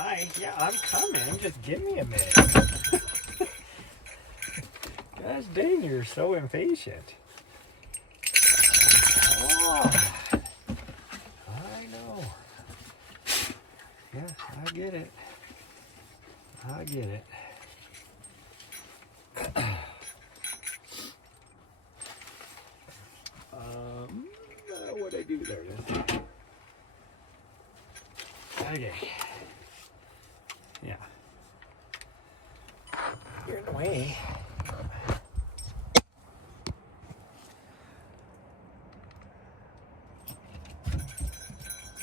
Hi. Yeah, I'm coming. Just give me a minute. Gosh dang, you're so impatient. Oh, I know. Yeah, I get it. I get it. What'd I do there? Okay. Yeah. You're in the way.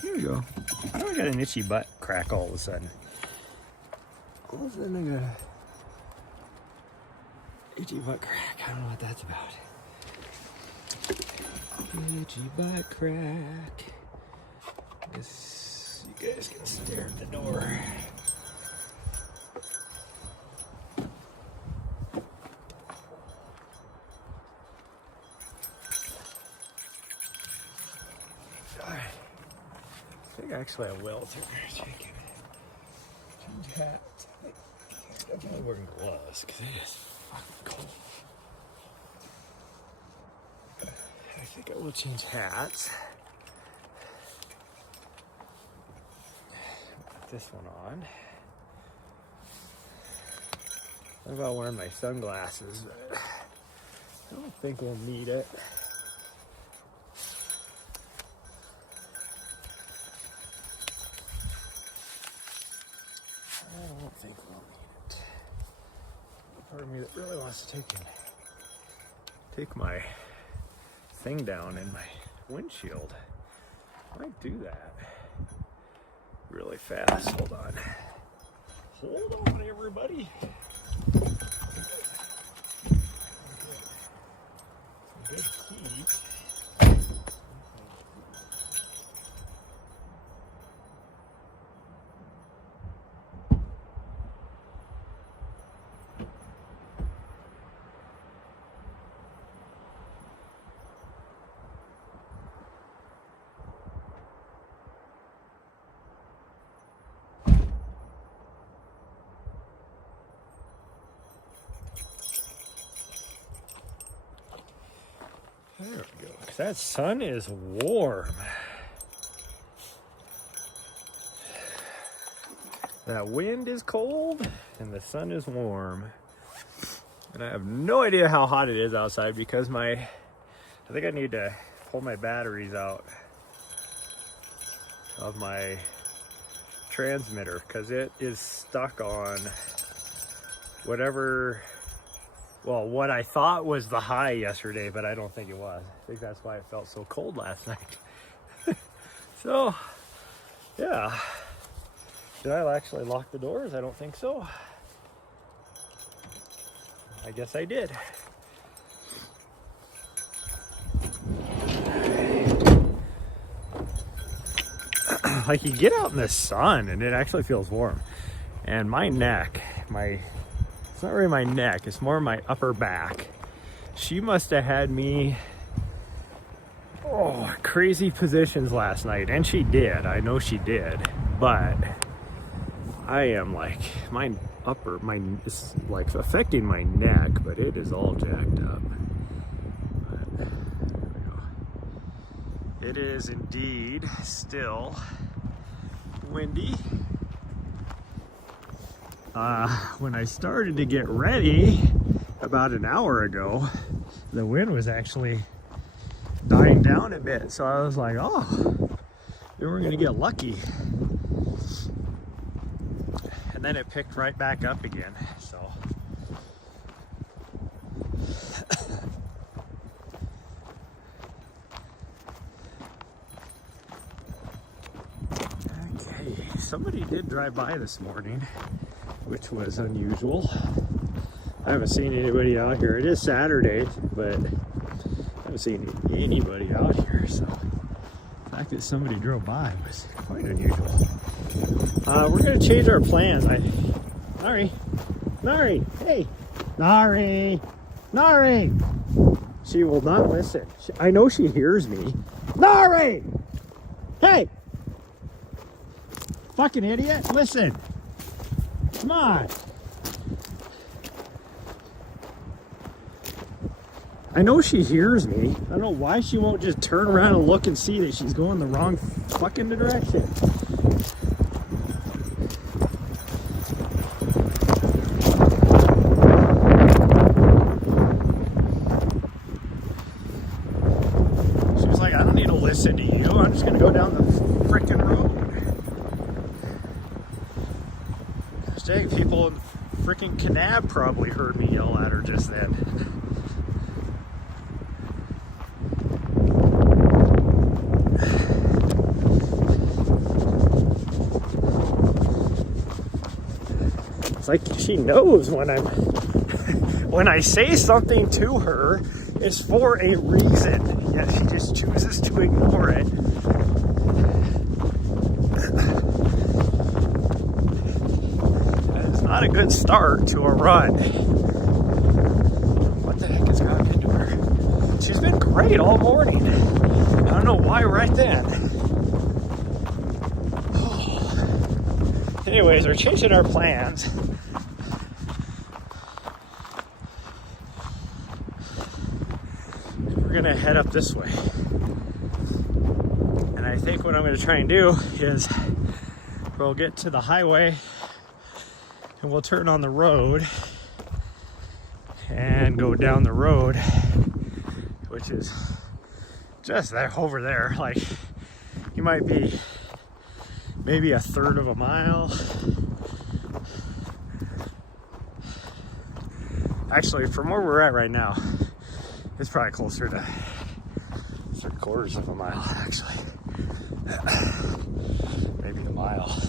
Here we go. I don't got an itchy butt crack all of a sudden. All of a sudden I got a itchy butt crack. I don't know what that's about. Itchy butt crack. I guess you guys can stare at the door. I think actually I will too. Change hats. I'm definitely wearing gloves because it is fucking cold. I think I will change hats. Put this one on. What about wearing my sunglasses? But I don't think we'll need it. I don't think we'll need it. Part of me that really wants to take my thing down in my windshield. I might do that really fast. Hold on. Hold on, everybody. Good heat. There we go. That sun is warm. That wind is cold and the sun is warm. And I have no idea how hot it is outside because I think I need to pull my batteries out of my transmitter because it is stuck on whatever. Well, what I thought was the high yesterday, but I don't think it was. I think that's why it felt so cold last night. So, yeah. Did I actually lock the doors? I don't think so. I guess I did. Like you get out in the sun and it actually feels warm. And my neck, it's not really my neck, it's more my upper back. She must have had me, crazy positions last night. And she did, I know she did. But I am like, it's like affecting my neck, but it is all jacked up. But, it is indeed still windy. When I started to get ready about an hour ago, the wind was actually dying down a bit. So I was like, oh, then we're gonna get lucky. And then it picked right back up again, so. Okay, somebody did drive by this morning, which was unusual. I haven't seen anybody out here. It is Saturday, but I haven't seen anybody out here, so the fact that somebody drove by was quite unusual. We're gonna change our plans. Nari, hey, Nari. She will not listen. I know she hears me. Nari, hey. fucking idiot. Listen. Come on. I know she hears me. I don't know why she won't just turn around and look and see that she's going the wrong fucking direction. She was like, I don't need to listen to you. I'm just gonna go down the freaking road. Dang, people in freaking Kaibab probably heard me yell at her just then. It's like she knows when I say something to her, it's for a reason, yet she just chooses to ignore it. Not a good start to a run. What the heck has gotten into her? She's been great all morning. I don't know why right then. Anyways, we're changing our plans. We're gonna head up this way. And I think what I'm gonna try and do is we'll get to the highway and we'll turn on the road and go down the road, which is just there over there. Like, you might be maybe a third of a mile. Actually, from where we're at right now, it's probably closer to 3/4 of a mile, actually. Maybe a mile.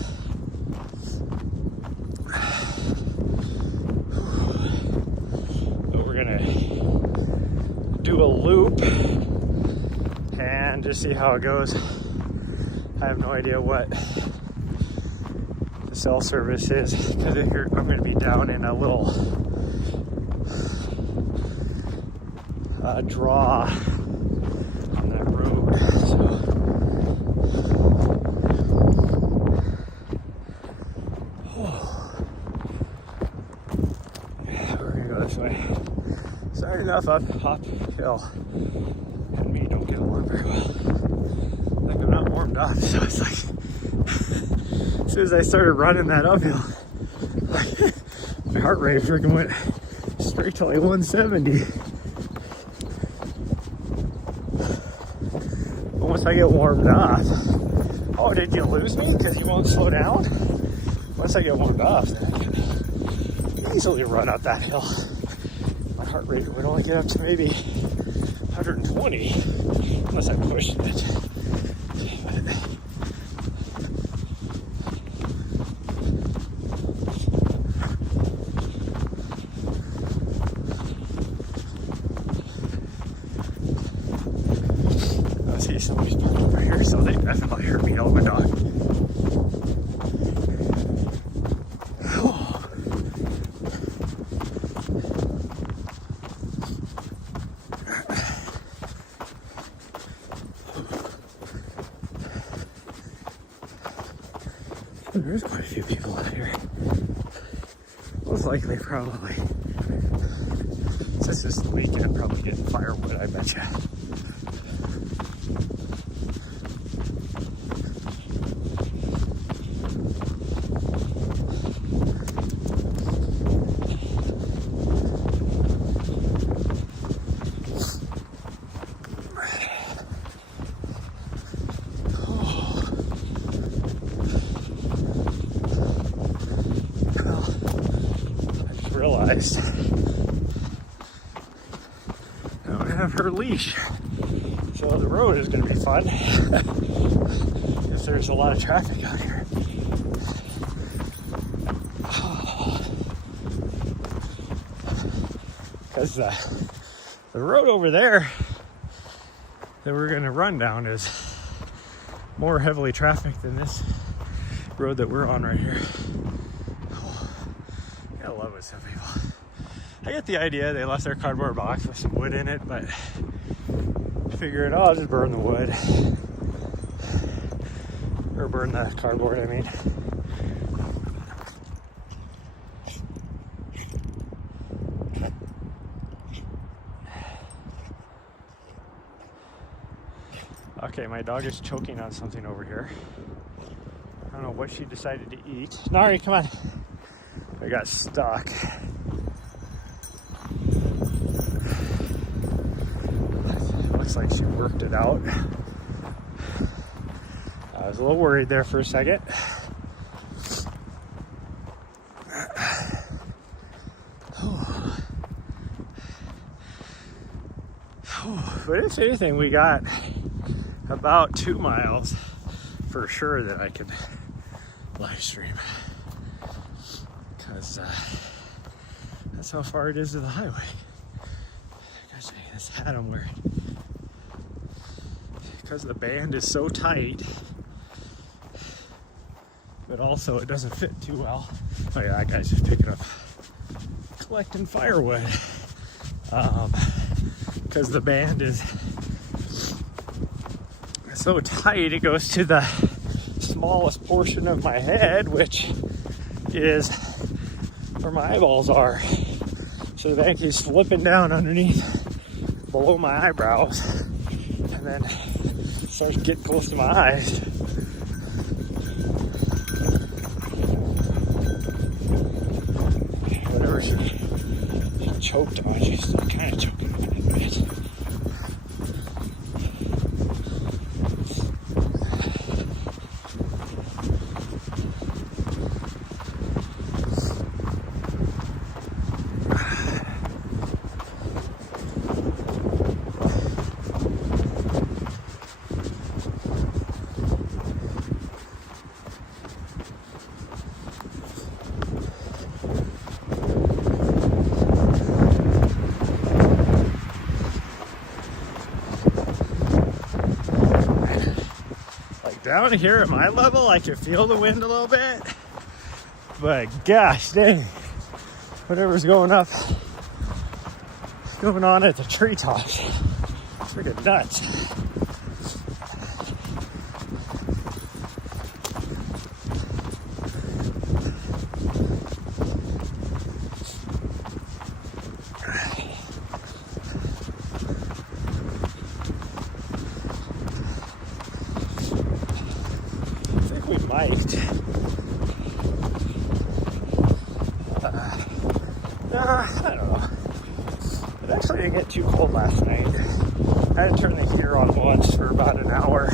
But we're gonna do a loop and just see how it goes. I have no idea what the cell service is, because I'm gonna be down in a little draw on that road. We're gonna go this way. Sorry enough uphill, and me don't get along very well. Like, I'm not warmed up, so it's like as soon as I started running that uphill, my heart rate freaking went straight to like 170. Once I get warmed up, oh, did you lose me because you won't slow down? Once I get warmed up, then I can easily run up that hill. My heart rate would only get up to maybe 120 unless I pushed it. Somebody's parked over here, so they definitely heard me yell at my dog. There's quite a few people out here. Most likely, probably. Since it's the weekend, probably getting firewood, I bet you. Realized I don't have her leash, so the road is going to be fun if there's a lot of traffic out here. Because the road over there that we're going to run down is more heavily trafficked than this road that we're on right here. I love it, some people. I get the idea they left their cardboard box with some wood in it, but I figured, oh, I'll just burn the wood. Or burn the cardboard, I mean. Okay, my dog is choking on something over here. I don't know what she decided to eat. Nari, come on. I got stuck. Looks like she worked it out. I was a little worried there for a second. But if anything, we got about 2 miles for sure that I could live stream, because that's how far it is to the highway. Gosh dang, this hat I'm wearing, because the band is so tight, but also it doesn't fit too well. Oh yeah, that guy's just picking up, collecting firewood, because the band is so tight it goes to the smallest portion of my head, which is where my eyeballs are. So the band keeps slipping down underneath, below my eyebrows, and then starts getting close to my eyes. Whatever she choked on, she's still kind of choking on it a bit. Down here at my level, I can feel the wind a little bit, but gosh dang, whatever's going on at the treetops, it's freaking nuts. I don't know. It actually didn't get too cold last night. I had to turn the heater on once for about an hour.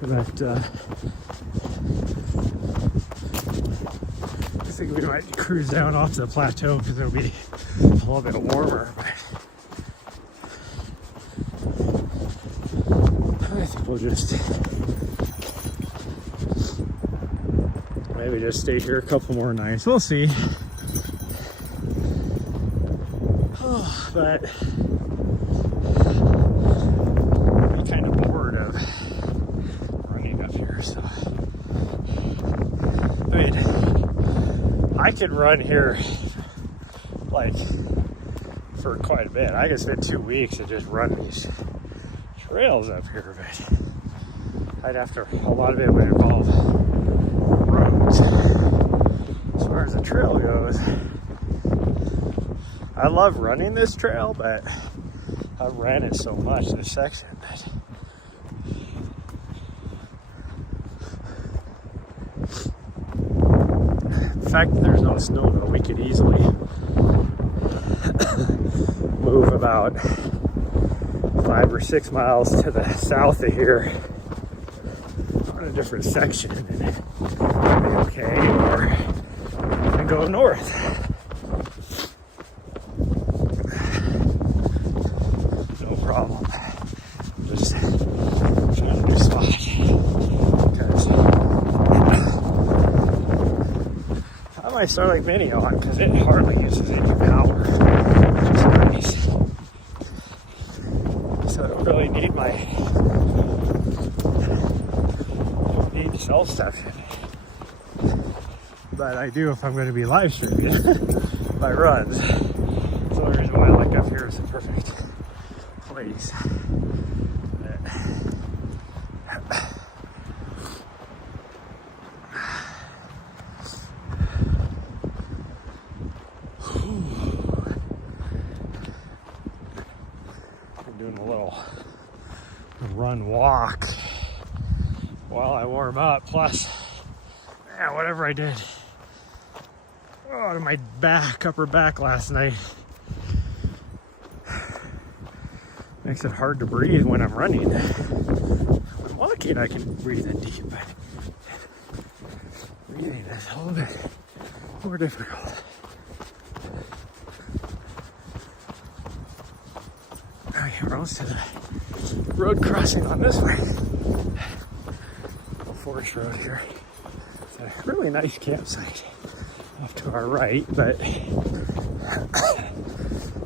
But I think we might cruise down off the plateau because it'll be a little bit warmer. I think we'll just maybe just stay here a couple more nights. We'll see. Oh, but I'm kind of bored of running up here. So I mean, I could run here like for quite a bit. I could spend 2 weeks and just run these trails up here, but I'd have to, a lot of it would involve roads. As far as the trail goes, I love running this trail, but I ran it so much, this section, that the fact that there's no snow, though, we could easily move about 5 or 6 miles to the south of here on a different section and it'd be okay, or we can go north. No problem. Just trying to do spot because I might start like Mini on because it hardly uses any power, which is nice. So I don't really need cell stuff in it. But I do if I'm going to be live streaming my runs. That's the only reason why I think up here is the perfect place. But I'm doing a little run walk while I warm up. Plus, man, whatever I did to my back, upper back last night makes it hard to breathe when I'm running. When I'm walking, I can breathe in deep, but breathing is a little bit more difficult. Okay, we're almost to the road crossing on this way. Forest road here. It's a really nice campsite off to our right, but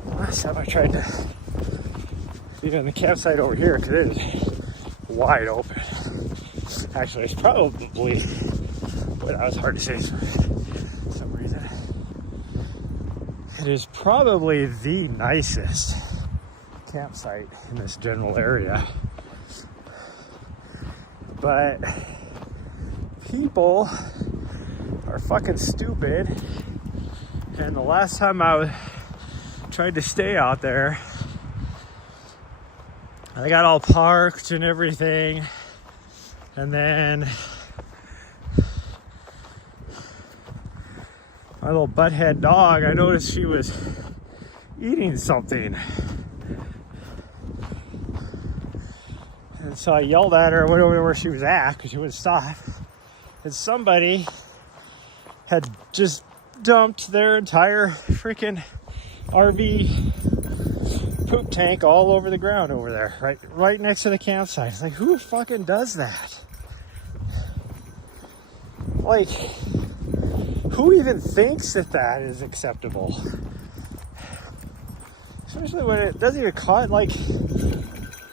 last time I tried to be on the campsite over here because it is wide open. Actually, it's probably, but that was hard to say for some reason. It is probably the nicest campsite in this general area, but people are fucking stupid. And the last time I tried to stay out there, I got all parked and everything, and then my little butthead dog, I noticed she was eating something. And so I yelled at her, went over to where she was at because she wouldn't stop. And somebody had just dumped their entire freaking RV poop tank all over the ground over there, right next to the campsite. It's like, who fucking does that? Like, who even thinks that that is acceptable? Especially when it doesn't even cost, like,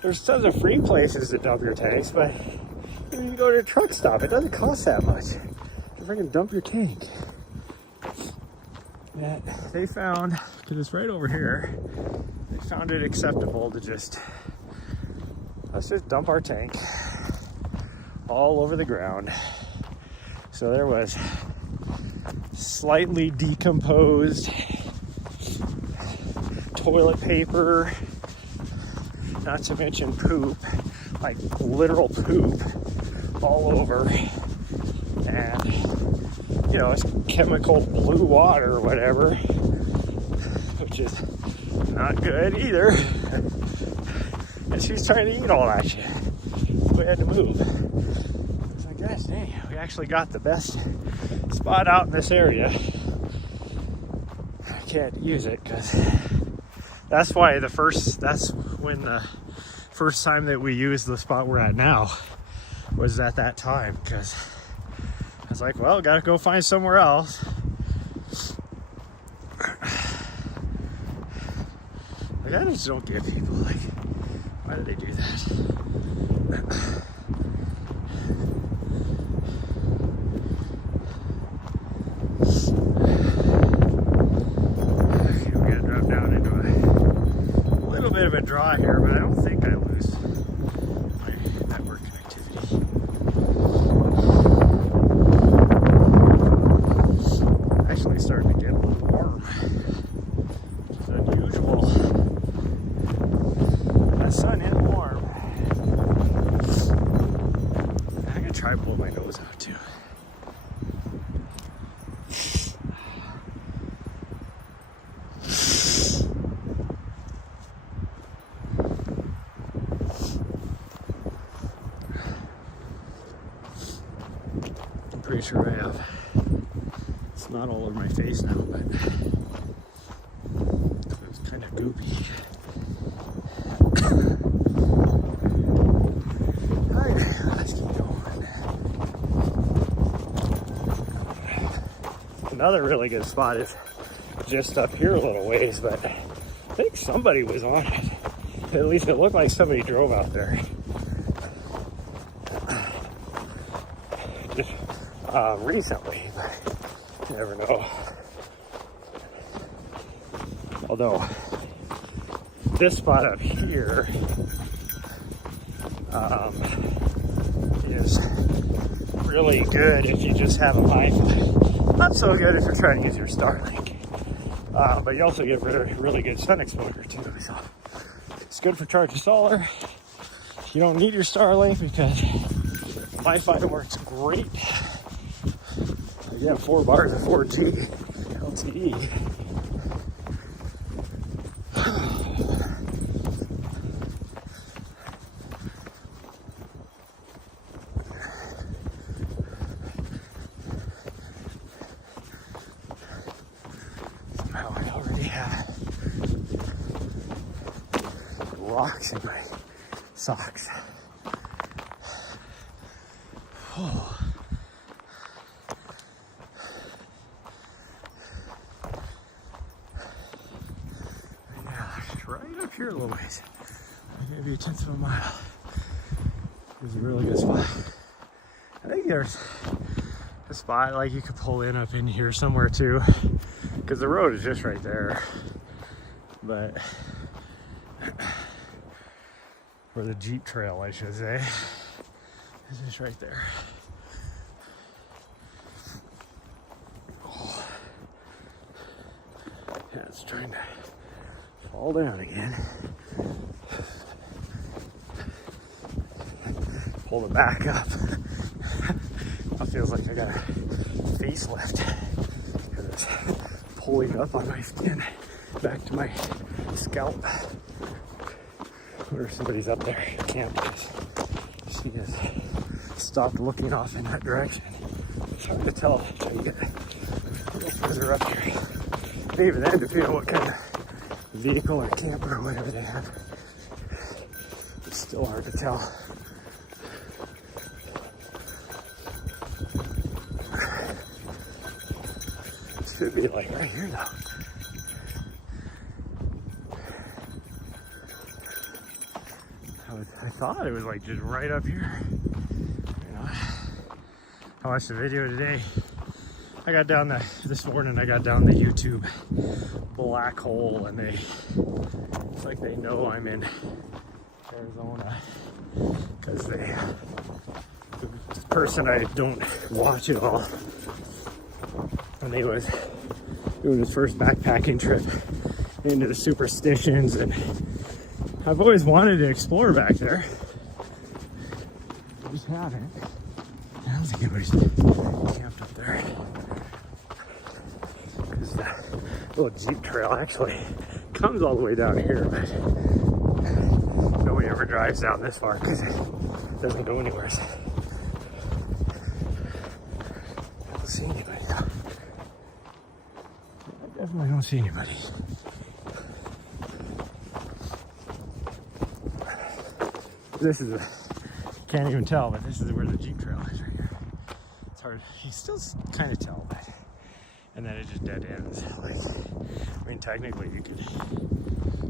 there's tons of free places to dump your tanks, but when you go to a truck stop, it doesn't cost that much to freaking dump your tank. Yeah, they found, because it's right over here, they found it acceptable to let's just dump our tank all over the ground. So there was slightly decomposed toilet paper, not to mention poop, like literal poop all over, and you know, it's chemical blue water or whatever, which is not good either. And she's trying to eat all that shit. We had to move. It's like, gosh dang, we actually got the best spot out in this area. I can't use it because that's when the first time that we used the spot we're at now was at that time, because I was like, well, gotta go find somewhere else. Like, I just don't get people, like, why do they do that? Okay, we gotta drop down into a little bit of a draw here, but I don't think I lose my network connectivity. Actually starting to get a little warm, which is unusual. That sun is warm. I'm gonna try to blow my nose out too. I'm pretty sure I have. It's not all over my face now, but it was kind of goopy. Alright, let's keep going. Another really good spot is just up here a little ways, but I think somebody was on it. At least it looked like somebody drove out there. Just recently, but you never know. Although this spot up here is really good if you just have a Wi-Fi. Not so good if you're trying to use your Starlink. But you also get really good sun exposure too. So it's good for charging solar. You don't need your Starlink because Wi-Fi works great. You have 4 bars of 4G LTE. Somehow I already have rocks in my socks. Oh. Right now, just right up here a little ways. Maybe 1/10 of a mile. It's a really good spot. I think there's a spot like you could pull in up in here somewhere too, because the road is just right there. But or the Jeep trail, I should say, is just right there. Oh. Yeah, it's trying to fall down again. Pull it back up. It feels like I got a facelift because it's pulling up on my skin back to my scalp. I wonder if somebody's up there camping. She has stopped looking off in that direction. It's hard to tell until you get a little further up here. And even then, depending on what kind of vehicle or camper or whatever they have, it's still hard to tell. It should be like right here though. I thought it was like just right up here. You know, I watched the video today. I got down this morning. I got down the YouTube black hole, and it's like they know I'm in Arizona because the person I don't watch at all, and he was doing his first backpacking trip into the superstitions, and I've always wanted to explore back there. I just haven't. I don't think anybody's camped up there. Because the little Jeep trail actually comes all the way down here, but nobody ever drives down this far because it doesn't go anywhere. I don't see anybody though. I definitely don't see anybody. This is can't even tell, but this is where the Jeep trail is right here. It's hard, you still kind of tell, but, and then it just dead ends. Like, I mean, technically you could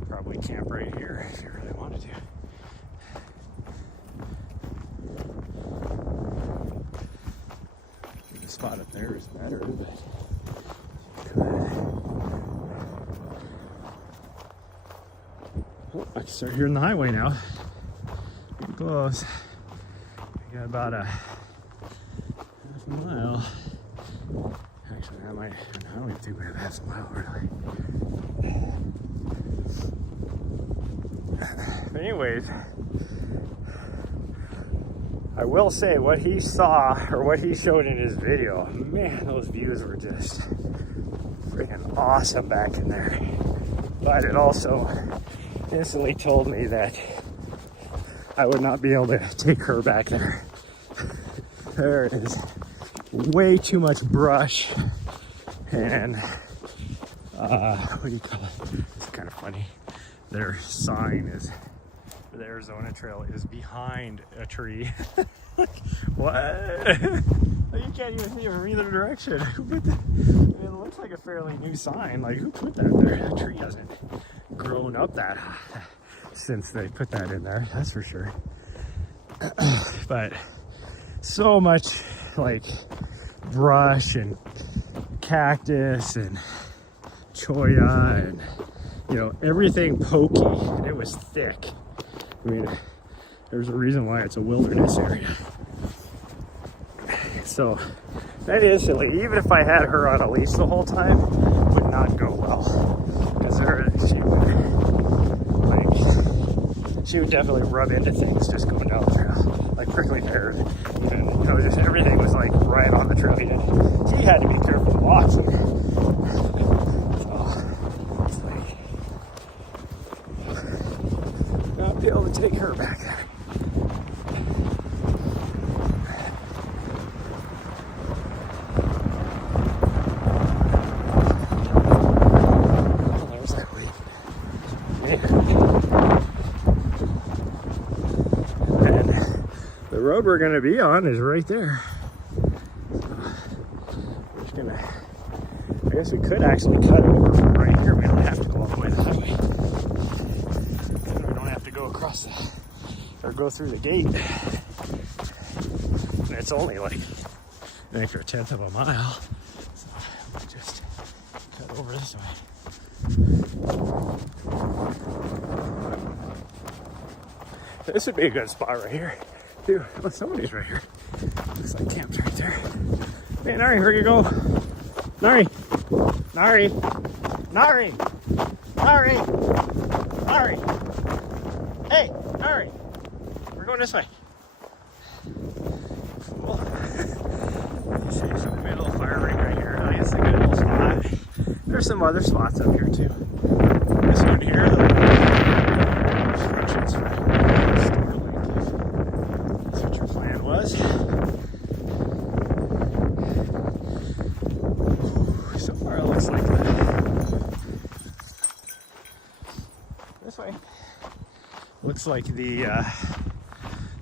probably camp right here if you really wanted to. The spot up there is better, but oh, I can start hearing the highway now. Close. We got about a half a mile. Actually, I don't even think we have half a mile really. But anyways, I will say what he saw or what he showed in his video, man, those views were just freaking awesome back in there. But it also instantly told me that I would not be able to take her back there. There is way too much brush and what do you call it? It's kind of funny. Their sign is, the Arizona Trail is behind a tree. Like, what? You can't even see it from either direction. Who put that? I mean, it looks like a fairly new sign. Like, who put that there? That tree hasn't grown up that high since they put that in there, that's for sure. But so much like brush and cactus and cholla and you know, everything pokey, and it was thick. I mean, there's a reason why it's a wilderness area. So that instantly, even if I had her on a leash the whole time, would not go well. Because she would definitely rub into things just going down the trail. Like prickly pears, even, you know, just everything was like right on the trail. He had to be careful walking. So it's like, not be able to take her back there. The road we're going to be on is right there. So we're just going to, I guess we could actually cut over from right here. We don't have to go all the way to the highway. We don't have to go across or go through the gate. And it's only like an extra 1/10 of a mile. So we'll just cut over this way. This would be a good spot right here. Dude, look, somebody's right here. Looks like camp's right there. Hey, Nari, where you go? Nari! Nari! Nari! Nari! Nari! Hey, Nari! We're going this way. Cool. Let's see, so we made a little fire ring right here. Oh, it's a good little spot. There's some other spots up here, too. This one here, instructions for was. So far it looks like that. This way. Looks like the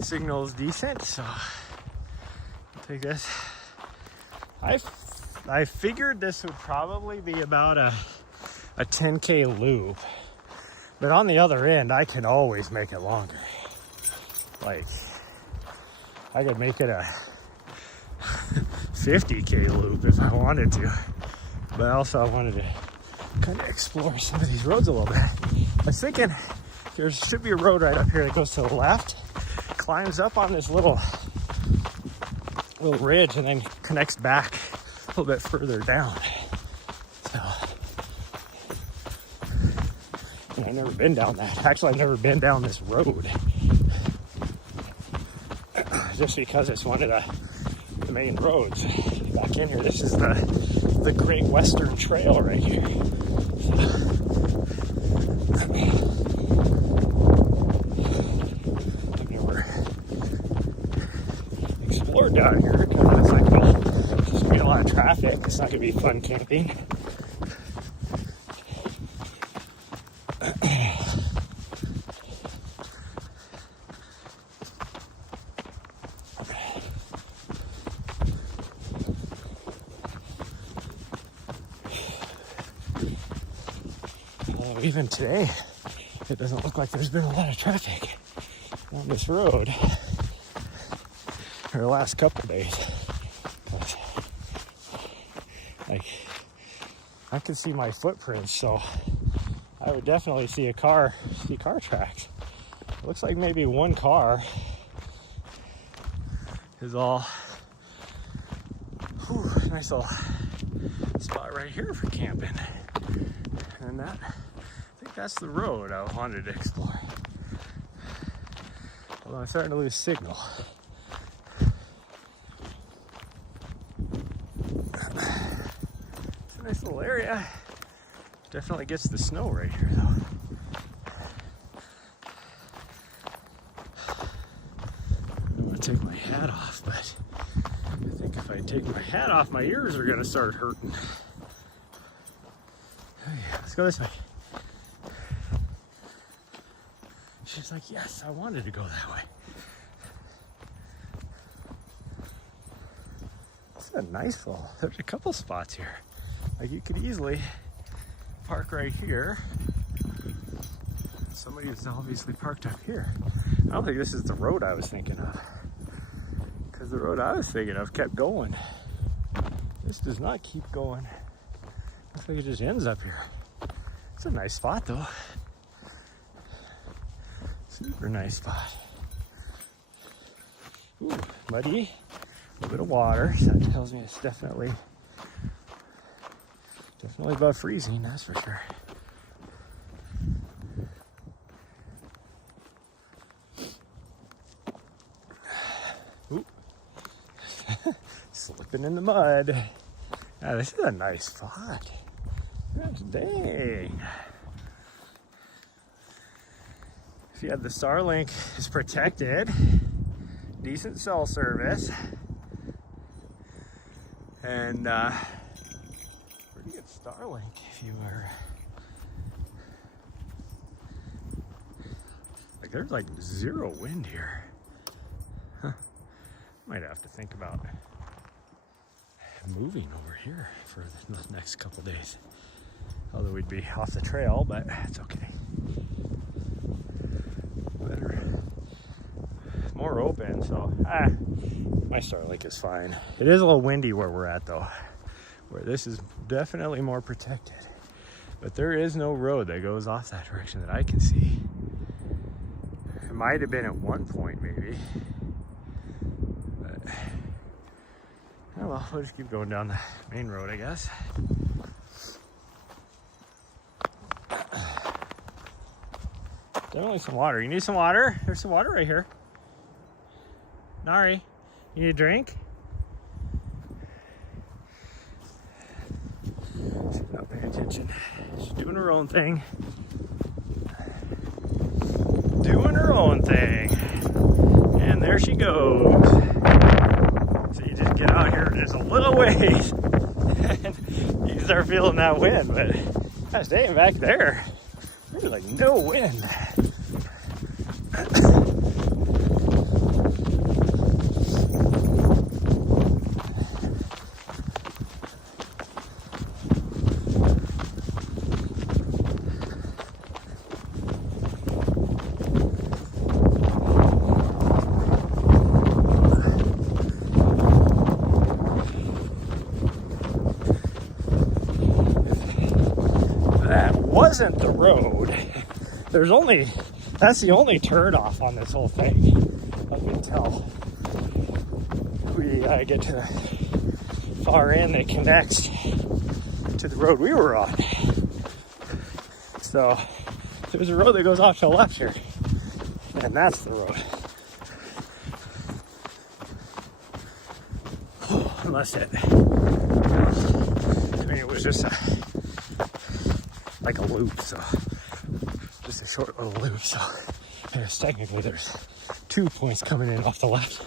signal is decent, so I'll take this. I figured this would probably be about a 10K loop, but on the other end I can always make it longer. Like, I could make it a 50K loop if I wanted to. But also I wanted to kind of explore some of these roads a little bit. I was thinking there should be a road right up here that goes to the left, climbs up on this little ridge, and then connects back a little bit further down. So, and I've never been down that. Actually, I've never been down this road. Just because it's one of the main roads back in here. This is the Great Western Trail right here. I've never explored down here because it's like, well, there's going to be a lot of traffic. It's not going to be fun camping. Even today, it doesn't look like there's been a lot of traffic on this road for the last couple days. But, like, I can see my footprints, so I would definitely see car tracks. It looks like maybe one car is all. Whew, nice little spot right here for camping, and that. That's the road I wanted to explore. Although I'm starting to lose signal. It's a nice little area. Definitely gets the snow right here though. I don't want to take my hat off, but I think if I take my hat off, my ears are gonna start hurting. Okay, let's go this way. She's like, yes, I wanted to go that way. It's a nice little, there's a couple spots here. Like you could easily park right here. Somebody was obviously parked up here. I don't think this is the road I was thinking of. Because the road I was thinking of kept going. This does not keep going. Looks like it just ends up here. It's a nice spot though. Super nice spot. Ooh, muddy. A little bit of water, so that tells me it's definitely above freezing, that's for sure. Ooh. Slipping in the mud. Yeah, this is a nice spot. Dang. If you had the Starlink, it's protected. Decent cell service. And pretty good Starlink if you were. Like there's like zero wind here. Huh. Might have to think about moving over here for the next couple days. Although we'd be off the trail, but it's okay. Better. More open, so my Starlink is fine. It is a little windy where we're at though, where this is definitely more protected. But there is no road that goes off that direction that I can see. It might have been at one point maybe. But oh well, we'll just keep going down the main road, I guess. Definitely some water. You need some water? There's some water right here. Nari, you need a drink? She's not paying attention. She's doing her own thing. Doing her own thing. And there she goes. So you just get out here just a little ways. And you start feeling that wind. But gosh dang, back there, there's like no wind. Wasn't the road. That's the only turn off on this whole thing. I can tell. We get to the far end that connects to the road we were on. So there's a road that goes off to the left here, and that's the road. Unless it was just like a loop, so just a short little loop. So I guess technically there's 2 points coming in off the left.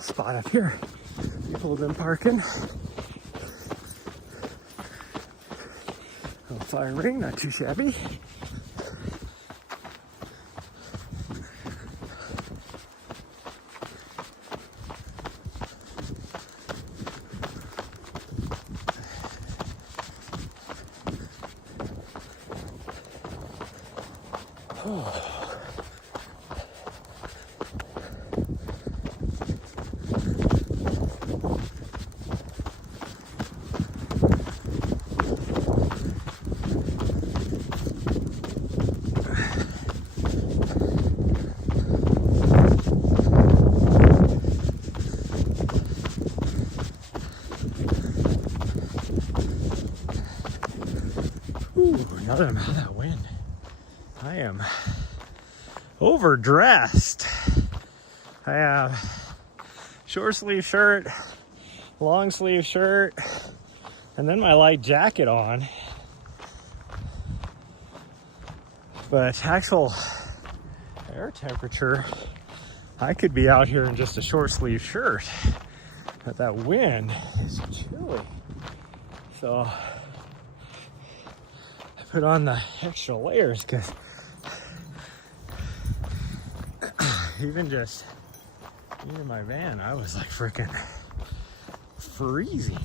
Spot up here. People have been parking. Little fire ring, not too shabby. Now that I'm out of that wind, I am overdressed. I have short sleeve shirt, long sleeve shirt, and then my light jacket on. But actual air temperature, I could be out here in just a short sleeve shirt, but that wind is chilly. So put on the extra layers because even my van, I was like freaking freezing.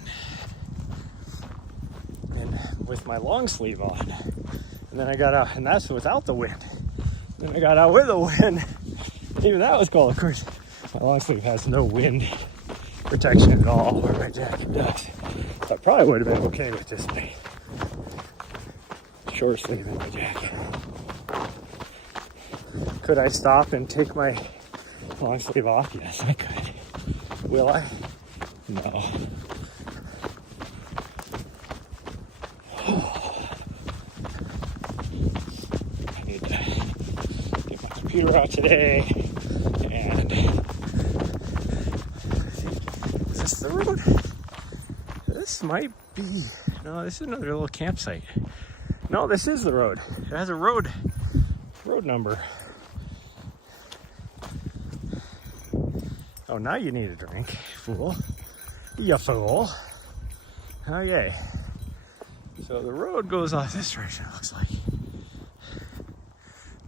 And with my long sleeve on. And then I got out, and that's without the wind. Then I got out with the wind. Even that was cold. Of course, my long sleeve has no wind protection at all, where my jacket does. So I probably would have been okay with just my short sleeve in my jacket. Could I stop and take my long sleeve off? Yes, I could. Will I? No. I need to get my computer out today. And is this the road? This might be. No, this is another little campsite. No, this is the road. It has a road number. Oh, now you need a drink, fool. You fool. Okay. So the road goes off this direction, it looks like.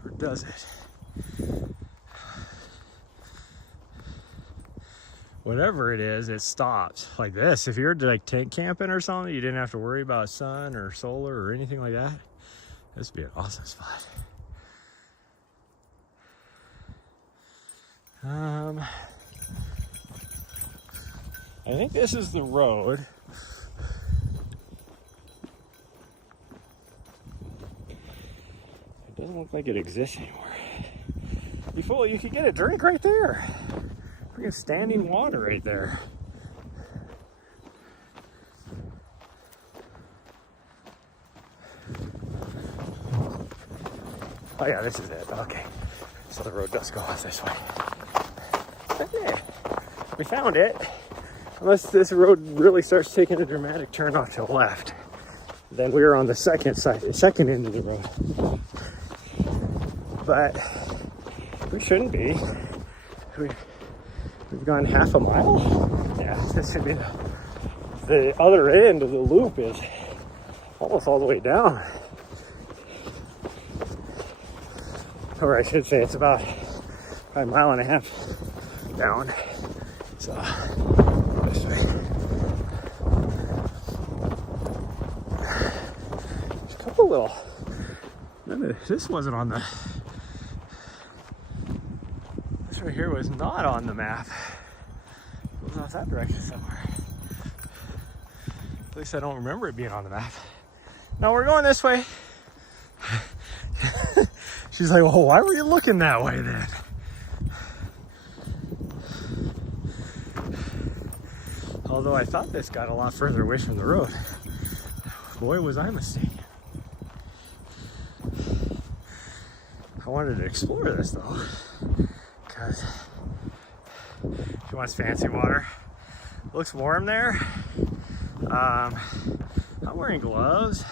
Or does it? Whatever it is, it stops like this. If you're like tent camping or something, you didn't have to worry about sun or solar or anything like that. This would be an awesome spot. I think this is the road. It doesn't look like it exists anymore. You fool, you could get a drink right there. Freaking standing water right there. Oh yeah, this is it. Okay. So the road does go off this way. Okay. We found it. Unless this road really starts taking a dramatic turn off to the left. Then we're on the second end of the road. But we shouldn't be. We've gone half a mile. Yeah, this should be the other end of the loop is almost all the way down. Or I should say it's about a mile and a half down. So this way. There's a couple little. This wasn't on the. This right here was not on the map. It was off that direction somewhere. At least I don't remember it being on the map. No, we're going this way. She's like, well, why were you looking that way then? Although I thought this got a lot further away from the road. Boy, was I mistaken. I wanted to explore this though, because she wants fancy water. Looks warm there. I'm wearing gloves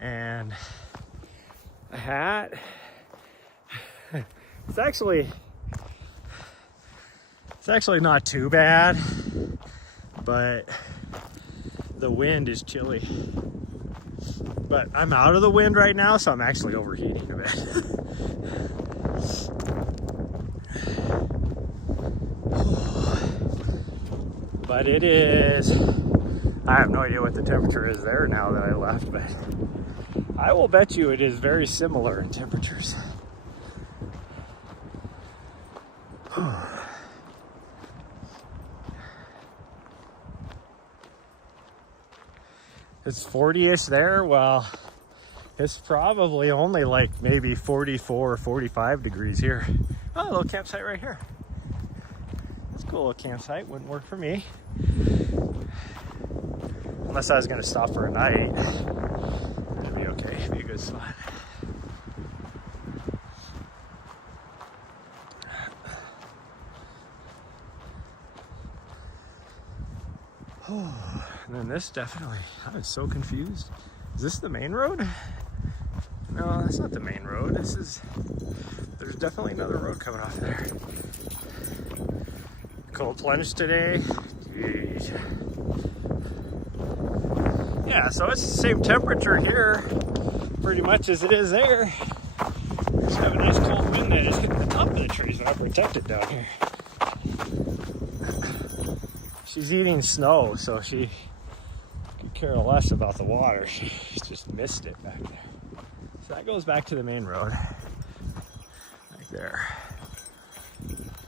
and a hat. It's actually not too bad, but the wind is chilly. But I'm out of the wind right now, so I'm actually overheating a bit. But it is, I have no idea what the temperature is there now that I left, but I will bet you it is very similar in temperatures. It's 40-ish there. Well, it's probably only like maybe 44 or 45 degrees here. Oh, a little campsite right here. It's a cool little campsite. Wouldn't work for me. Unless I was going to stop for a night. It'd be okay. It'd be a good spot. And then this definitely, I was so confused. Is this the main road? No, that's not the main road. There's definitely another road coming off there. Cold plunge today. Jeez. Yeah, so it's the same temperature here pretty much as it is there. Just have a nice cold wind that is hitting the top of the trees, not protected down here. She's eating snow, so she could care less about the water. She just missed it back there. So that goes back to the main road, right there.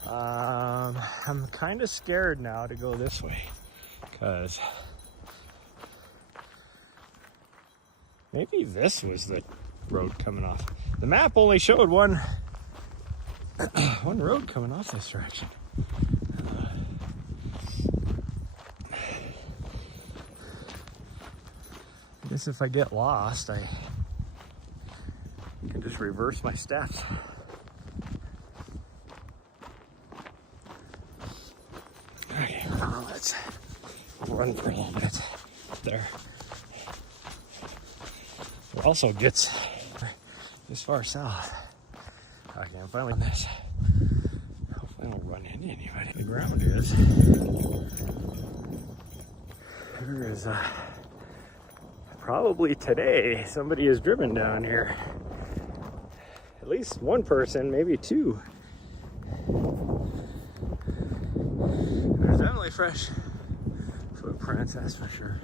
I'm kind of scared now to go this way, because maybe this was the road coming off. The map only showed one road coming off this direction. I guess if I get lost, I can just reverse my steps. Okay, well, let's run for a little bit there. It also gets this far south. Okay, I'm finally on this. Hopefully I don't run into anybody. The ground is, there is probably today somebody has driven down here. At least one person, maybe two. There's definitely fresh footprints, that's for sure.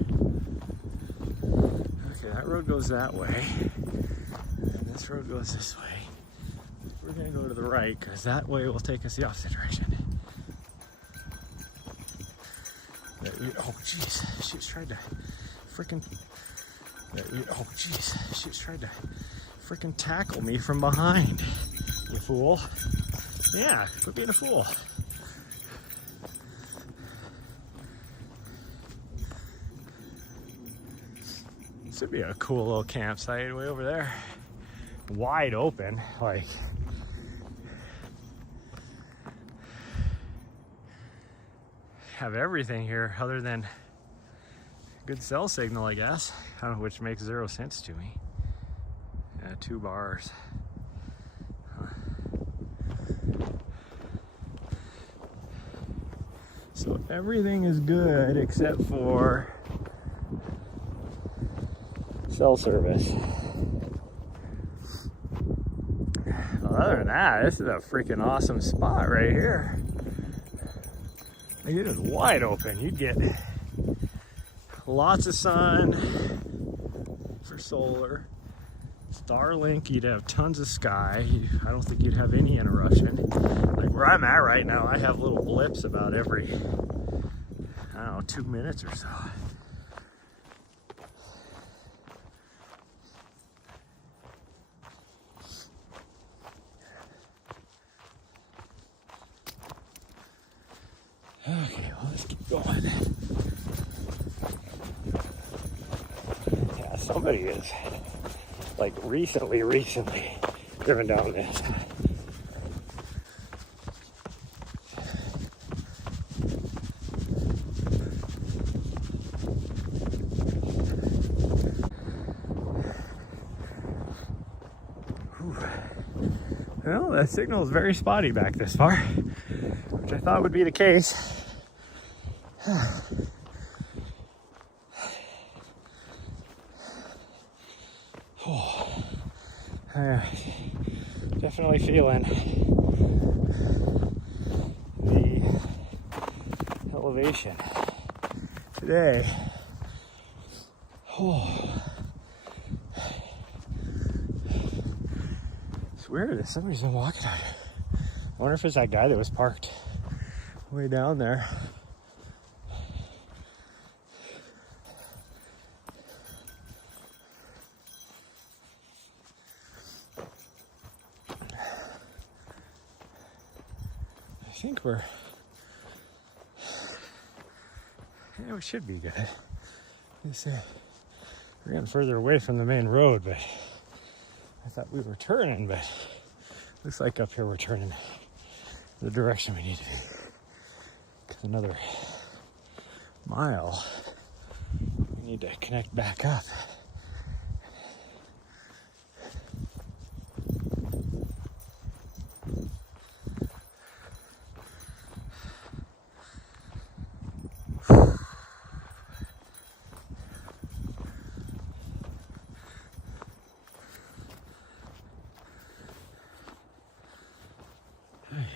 Okay, that road goes that way. And this road goes this way. We're gonna go to the right, because that way will take us the opposite direction. Oh jeez, she's tried to freaking... Oh jeez, she's tried to freaking tackle me from behind, you fool. Yeah, quit being a fool. This would be a cool little campsite way over there. Wide open, like. Have everything here other than good cell signal, I guess, which makes 0 sense to me. 2 bars. So everything is good except for cell service. Well, other than that, this is a freaking awesome spot right here. Like, it is wide open. You'd get lots of sun for solar. Starlink, you'd have tons of sky. I don't think you'd have any interruption. Like where I'm at right now, I have little blips about every, I don't know, 2 minutes or so. Okay, well, let's keep going. Yeah, somebody is like recently driven down this. Whew. Well, the signal is very spotty back this far, which I thought would be the case. Oh, definitely feeling the elevation today. Oh, it's weird that somebody's been walking out here. I wonder if it's that guy that was parked way down there. I think we should be good. We're getting further away from the main road, but I thought we were turning, but looks like up here we're turning the direction we need to be. Because another mile, we need to connect back up.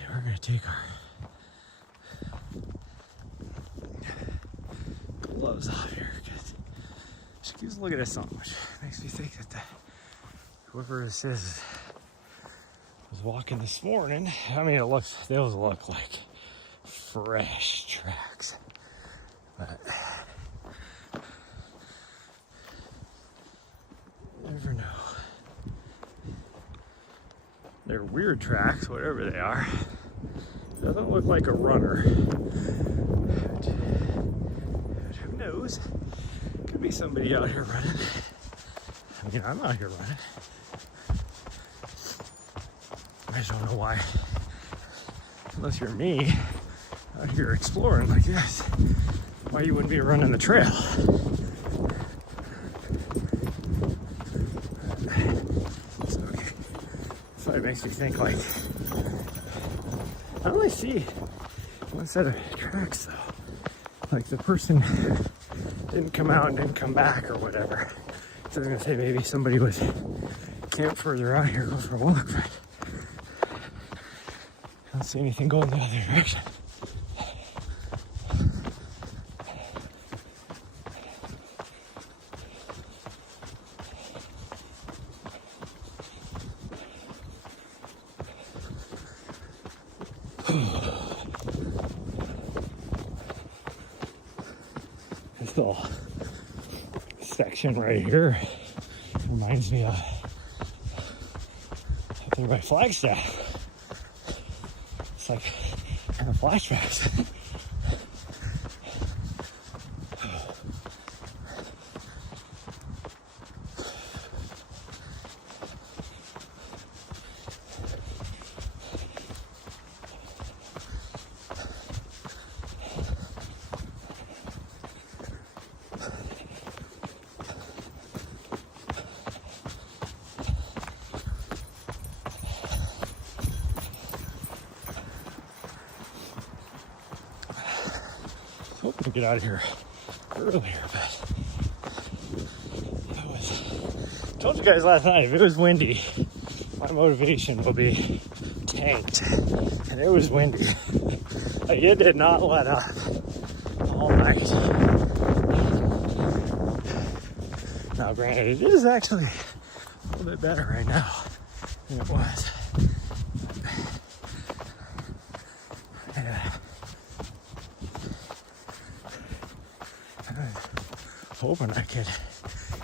we're gonna take our gloves off here because she keeps looking at something, which makes me think that whoever this is was walking this morning. I mean, those look like fresh tracks, but you never know. They're weird tracks, whatever they are. Doesn't look like a runner. But who knows? Could be somebody out here running. I mean, I'm out here running. I just don't know why. Unless you're me, out here exploring like this, why you wouldn't be running the trail. So it makes me think, like, I only see one set of tracks though. Like the person didn't come out and didn't come back or whatever. So I'm gonna say maybe somebody was camped further out here, go for a walk, but I don't see anything going the other direction. This little section right here reminds me of, I think, my Flagstaff. It's like kind of flashbacks. Hoping to get out of here earlier, but told you guys last night, if it was windy, my motivation will be tanked. And it was windy. Like, it did not let up all night. Now granted, it is actually a little bit better right now than it was. Hoping I could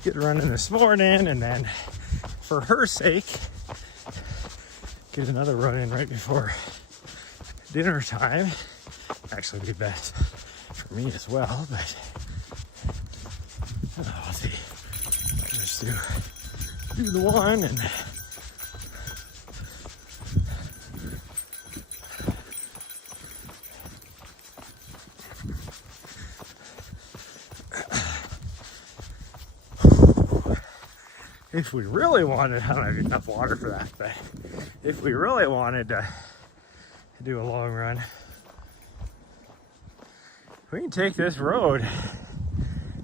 get running this morning and then, for her sake, get another run in right before dinner time. Actually be best for me as well, but I'll see. Just do the one and if we really wanted, I don't have enough water for that, but if we really wanted to do a long run, we can take this road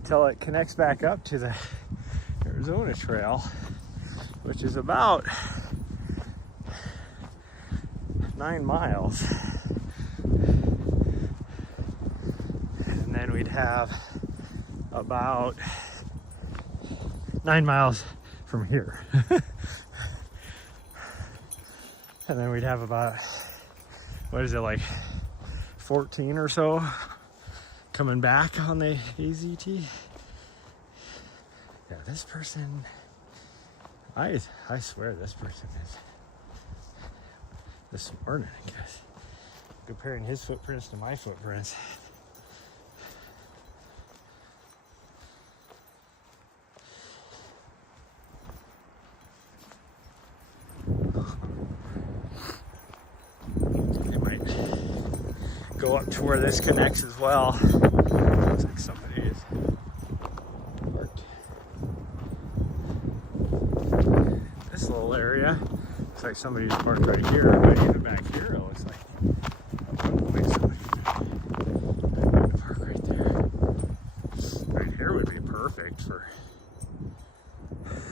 till it connects back up to the Arizona Trail, which is about 9 miles. And then we'd have about 9 miles from here. And then we'd have about, what is it, like 14 or so coming back on the AZT. Yeah, this person, I swear this person is this morning, I guess, comparing his footprints to my footprints. Go up to where this connects as well. Looks like somebody is parked. This little area looks like somebody's parked right here, but even back here it looks like somebody could park right there. Right here would be perfect for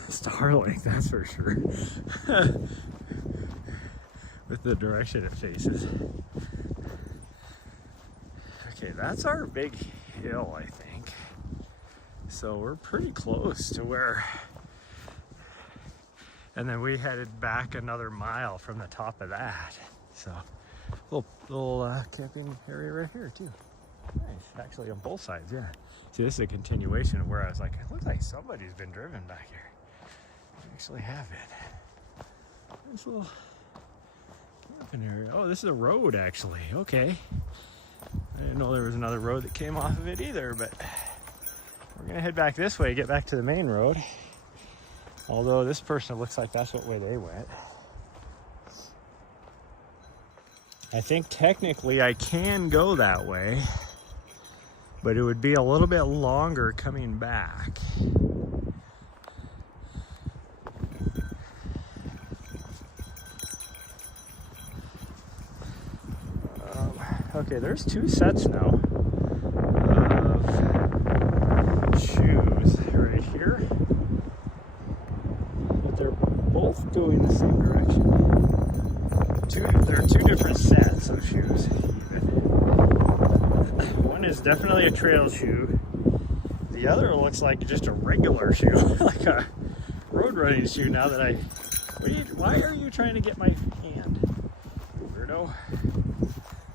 Starlink, that's for sure. with the direction it faces. Okay, that's our big hill, I think. So we're pretty close to where, and then we headed back another mile from the top of that. So little camping area right here too. Nice, actually on both sides, yeah. See, this is a continuation of where I was like, it looks like somebody's been driven back here. I actually have it. This little camping area. Oh, this is a road actually, okay. I didn't know there was another road that came off of it either, but we're gonna head back this way, get back to the main road. Although this person, looks like that's what way they went. I think technically I can go that way, but it would be a little bit longer coming back. Okay, there's two sets now of shoes right here, but they're both going the same direction. There are two different sets of shoes. One is definitely a trail shoe. The other looks like just a regular shoe, like a road running shoe. Now that why are you trying to get my hand, weirdo?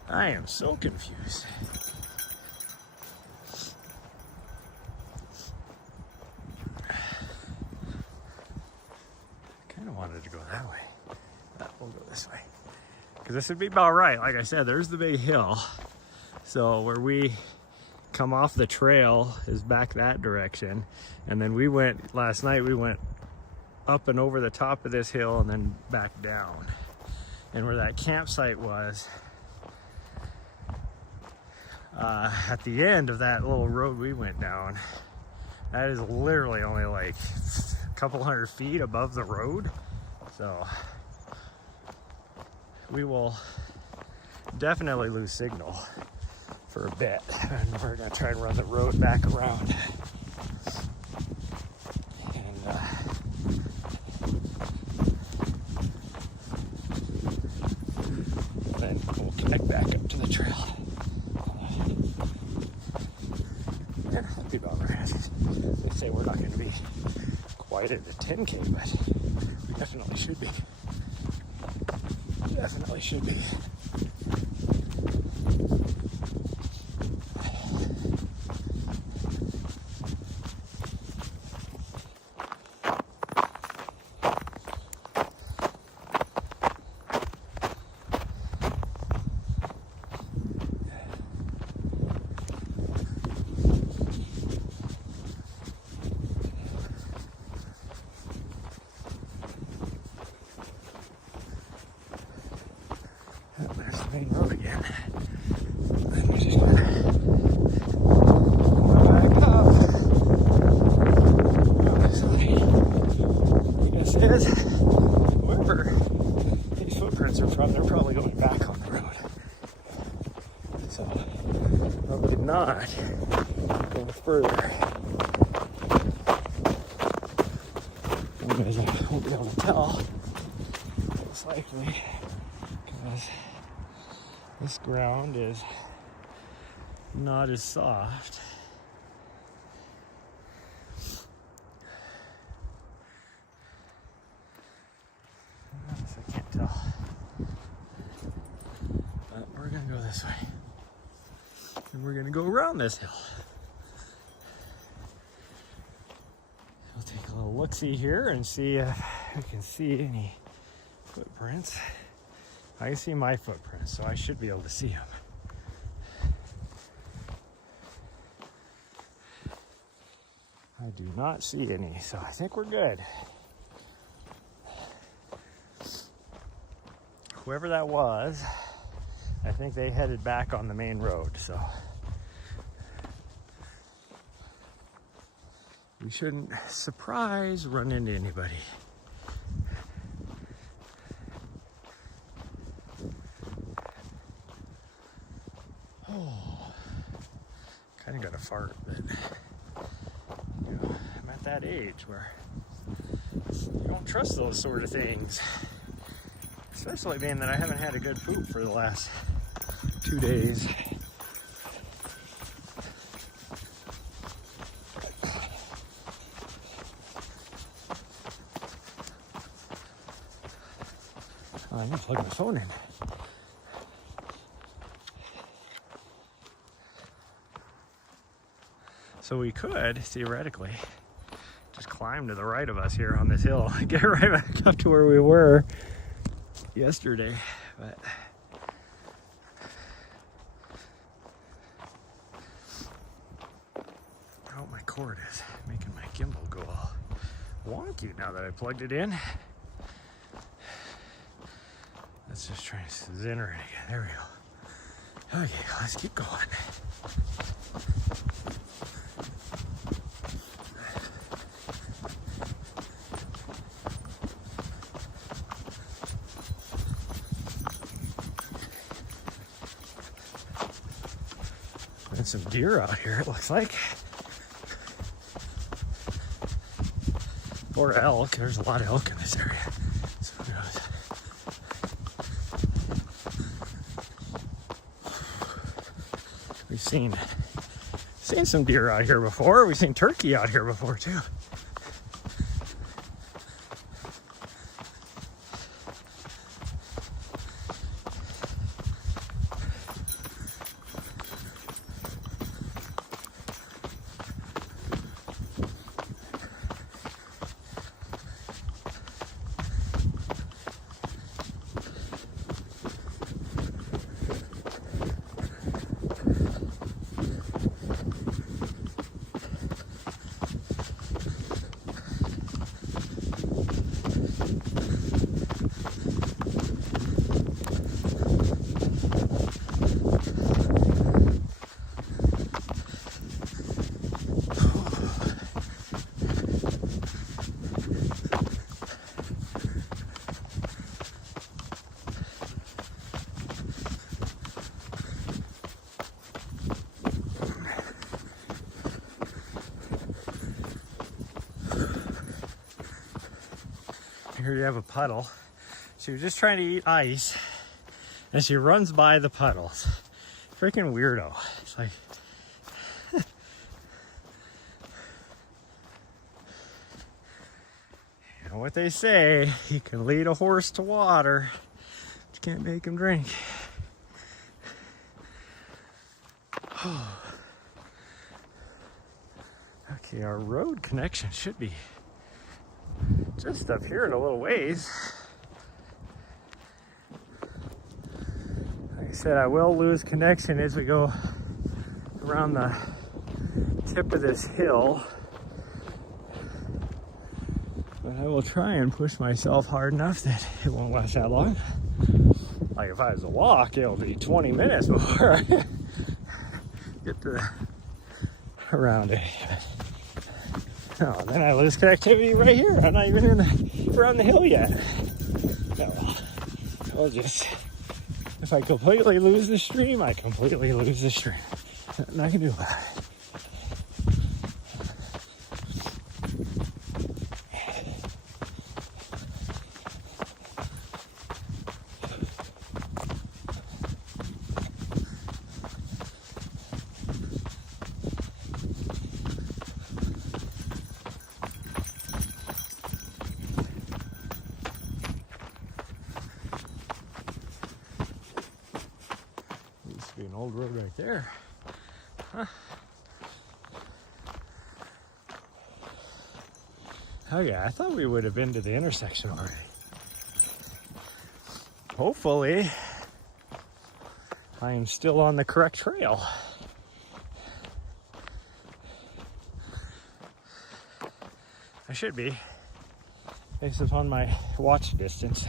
I am so confused. I kind of wanted to go that way, but we'll go this way. Because this would be about right. Like I said, there's the big hill. So where we come off the trail is back that direction. And then last night we went up and over the top of this hill and then back down. And where that campsite was, at the end of that little road we went down, that is literally only like a couple hundred feet above the road. So we will definitely lose signal for a bit, and we're gonna try and run the road back around. And then we'll connect back up to the trail. Yeah, that'd be about right. They say we're not going to be quite at the 10K, but we definitely should be. Definitely should be. There's the main road again. Then we're just gonna go back up. I guess it is. Wherever these footprints are from, they're probably going back on the road. So probably not go further. Anyways, I won't be able to tell. Most likely. Because this ground is not as soft. I can't tell. But we're gonna go this way. And we're gonna go around this hill. We'll take a little look-see here and see if we can see any footprints. I can see my footprints, so I should be able to see them. I do not see any, so I think we're good. Whoever that was, I think they headed back on the main road, so we shouldn't, surprise, run into anybody. Oh, kind of got a fart, but you know, I'm at that age where you don't trust those sort of things. Especially being that I haven't had a good poop for the last 2 days. Oh, I need to plug my phone in. So we could, theoretically, just climb to the right of us here on this hill and get right back up to where we were yesterday. But oh, my cord is making my gimbal go all wonky now that I plugged it in. Let's just try to center it again. There we go. Okay, let's keep going. There's some deer out here, it looks like. Or elk. There's a lot of elk in this area. So who knows? We've seen some deer out here before. We've seen turkey out here before too. Here you have a puddle. She was just trying to eat ice and she runs by the puddles. Freaking weirdo. It's like, you know what they say, you can lead a horse to water, but you can't make him drink. Okay, our road connection should be just up here in a little ways. Like I said, I will lose connection as we go around the tip of this hill. But I will try and push myself hard enough that it won't last that long. Like if I was to walk, it'll be 20 minutes before I get to around it. Oh, then I lose connectivity right here. I'm not even around the hill yet. No, I'll just, if I completely lose the stream, I completely lose the stream. Nothing I can do about it. An old road right there. Huh. Oh yeah, I thought we would have been to the intersection already. Hopefully, I am still on the correct trail. I should be, based upon my watch distance.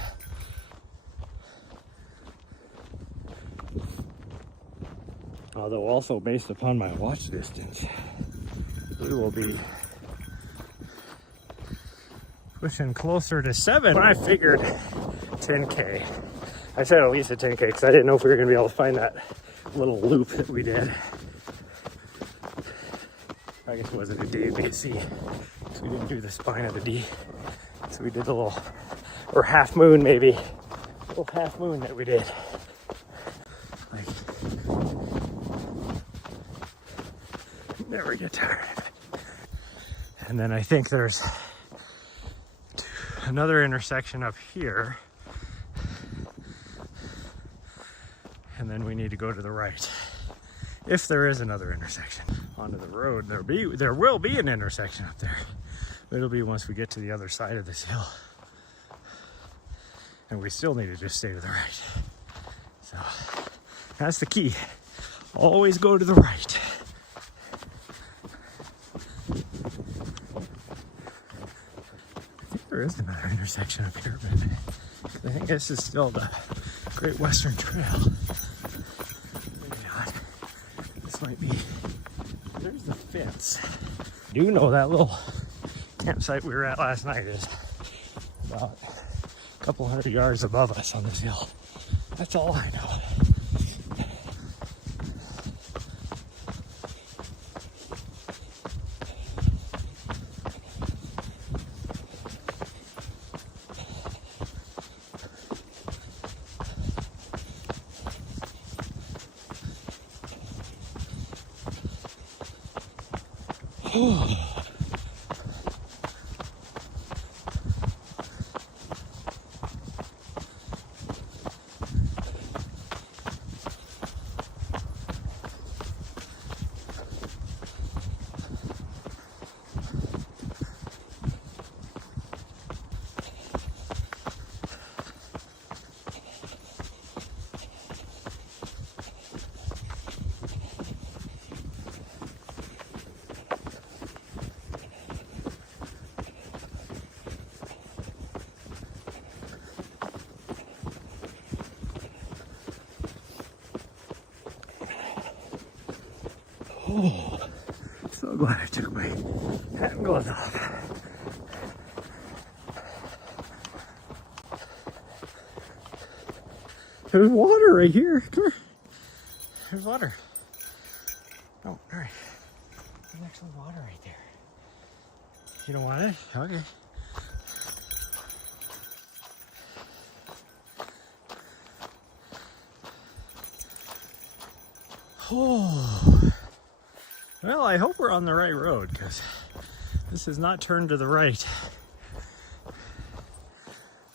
Although also based upon my watch distance, we will be pushing closer to 7. I figured 10K. I said at least a 10K because I didn't know if we were going to be able to find that little loop that we did. I guess it wasn't a D, B, C. So we didn't do the spine of the D. So we did the little, or half moon maybe. little half moon that we did. Like, never get tired. And then I think there's another intersection up here. And then we need to go to the right. If there is another intersection onto the road, there will be an intersection up there. It'll be once we get to the other side of this hill. And we still need to just stay to the right. So that's the key. Always go to the right. I think there is another intersection up here, but I think this is still the Great Western Trail. Maybe not. This might be. There's the fence. I do know that little campsite we were at last night is about a couple hundred yards above us on this hill. That's all I know. Oh, so glad I took my hat and gloves off. There's water right here. Come here. There's water. Oh, all right. There's actually water right there. You don't want it? Okay. Oh. Well, I hope we're on the right road because this has not turned to the right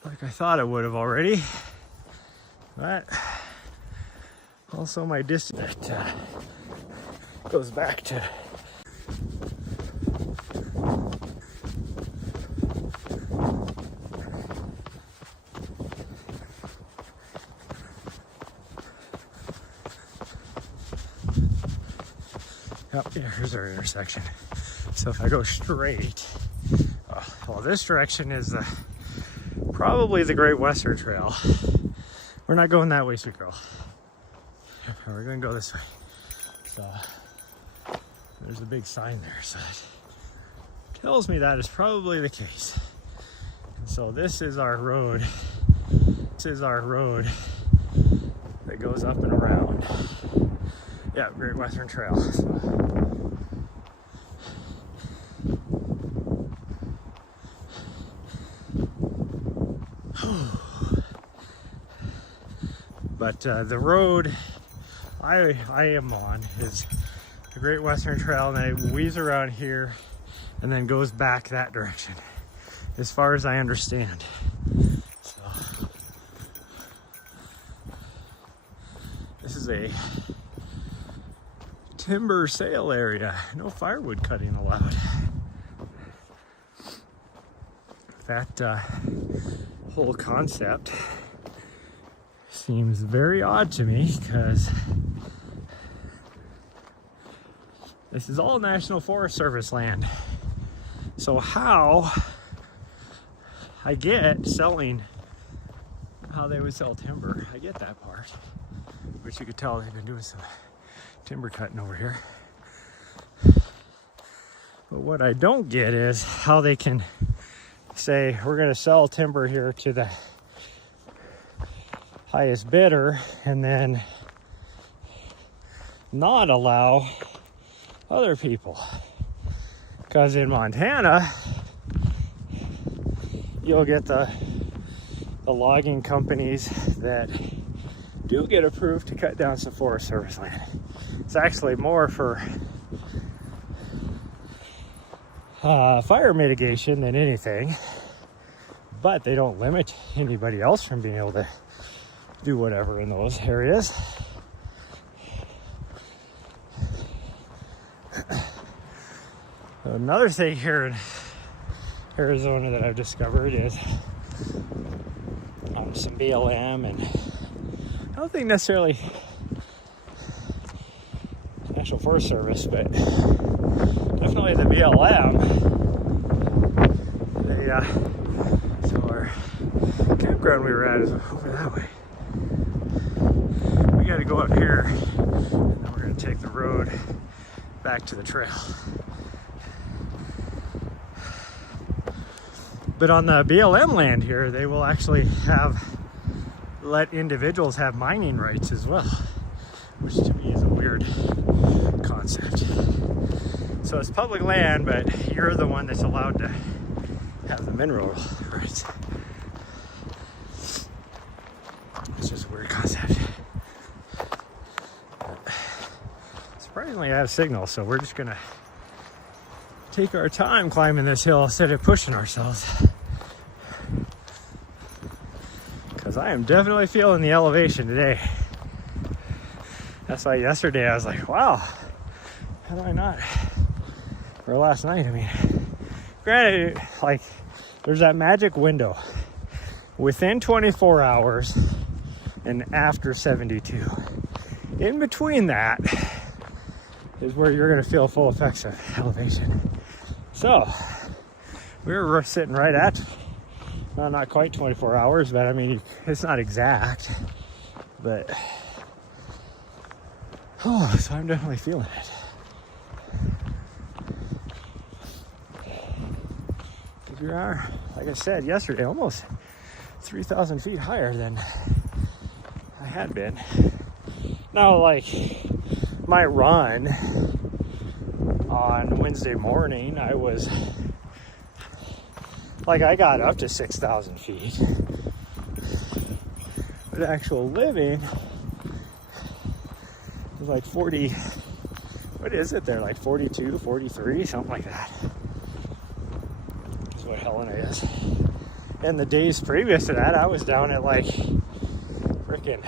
like I thought it would have already. But also my distance goes back to yeah, here's our intersection. So if I go straight, well, this direction is probably the Great Western Trail. We're not going that way, sweet girl. We're gonna go this way. So there's a big sign there, so it tells me that is probably the case. And so this is our road. This is our road that goes up and around. Yeah, Great Western Trail. But the road I am on is the Great Western Trail, and it weaves around here and then goes back that direction, as far as I understand. So this is a timber sale area. No firewood cutting allowed. That whole concept seems very odd to me because this is all National Forest Service land. So how I get selling, how they would sell timber, I get that part, which you could tell they've been doing some timber cutting over here. But what I don't get is how they can say we're going to sell timber here to the highest bidder and then not allow other people. Because in Montana, you'll get the the logging companies that do get approved to cut down some Forest Service land. It's actually more for fire mitigation than anything, but they don't limit anybody else from being able to do whatever in those areas. Another thing here in Arizona that I've discovered is some BLM, and I don't think necessarily National Forest Service, but definitely the BLM. So our campground we were at is over that way. We got to go up here, and then we're going to take the road back to the trail. But on the BLM land here, they will actually let individuals have mining rights as well, which to me is a weird concept. So it's public land, but you're the one that's allowed to have the mineral rights. It's just a weird concept. Surprisingly, I have signal, so we're just gonna take our time climbing this hill instead of pushing ourselves. Because I am definitely feeling the elevation today. That's why yesterday I was like, wow, how do I not? Or last night, I mean, granted, like, there's that magic window within 24 hours and after 72. In between that is where you're going to feel full effects of elevation. So we were sitting right at, well, not quite 24 hours, but I mean, it's not exact, but so I'm definitely feeling it. We are, like I said yesterday, almost 3,000 feet higher than I had been. Now, like, my run on Wednesday morning, I was like, I got up to 6,000 feet. But actual living was like 40, what is it there? Like 42, 43, something like that. That's what Helena is. And the days previous to that, I was down at like freaking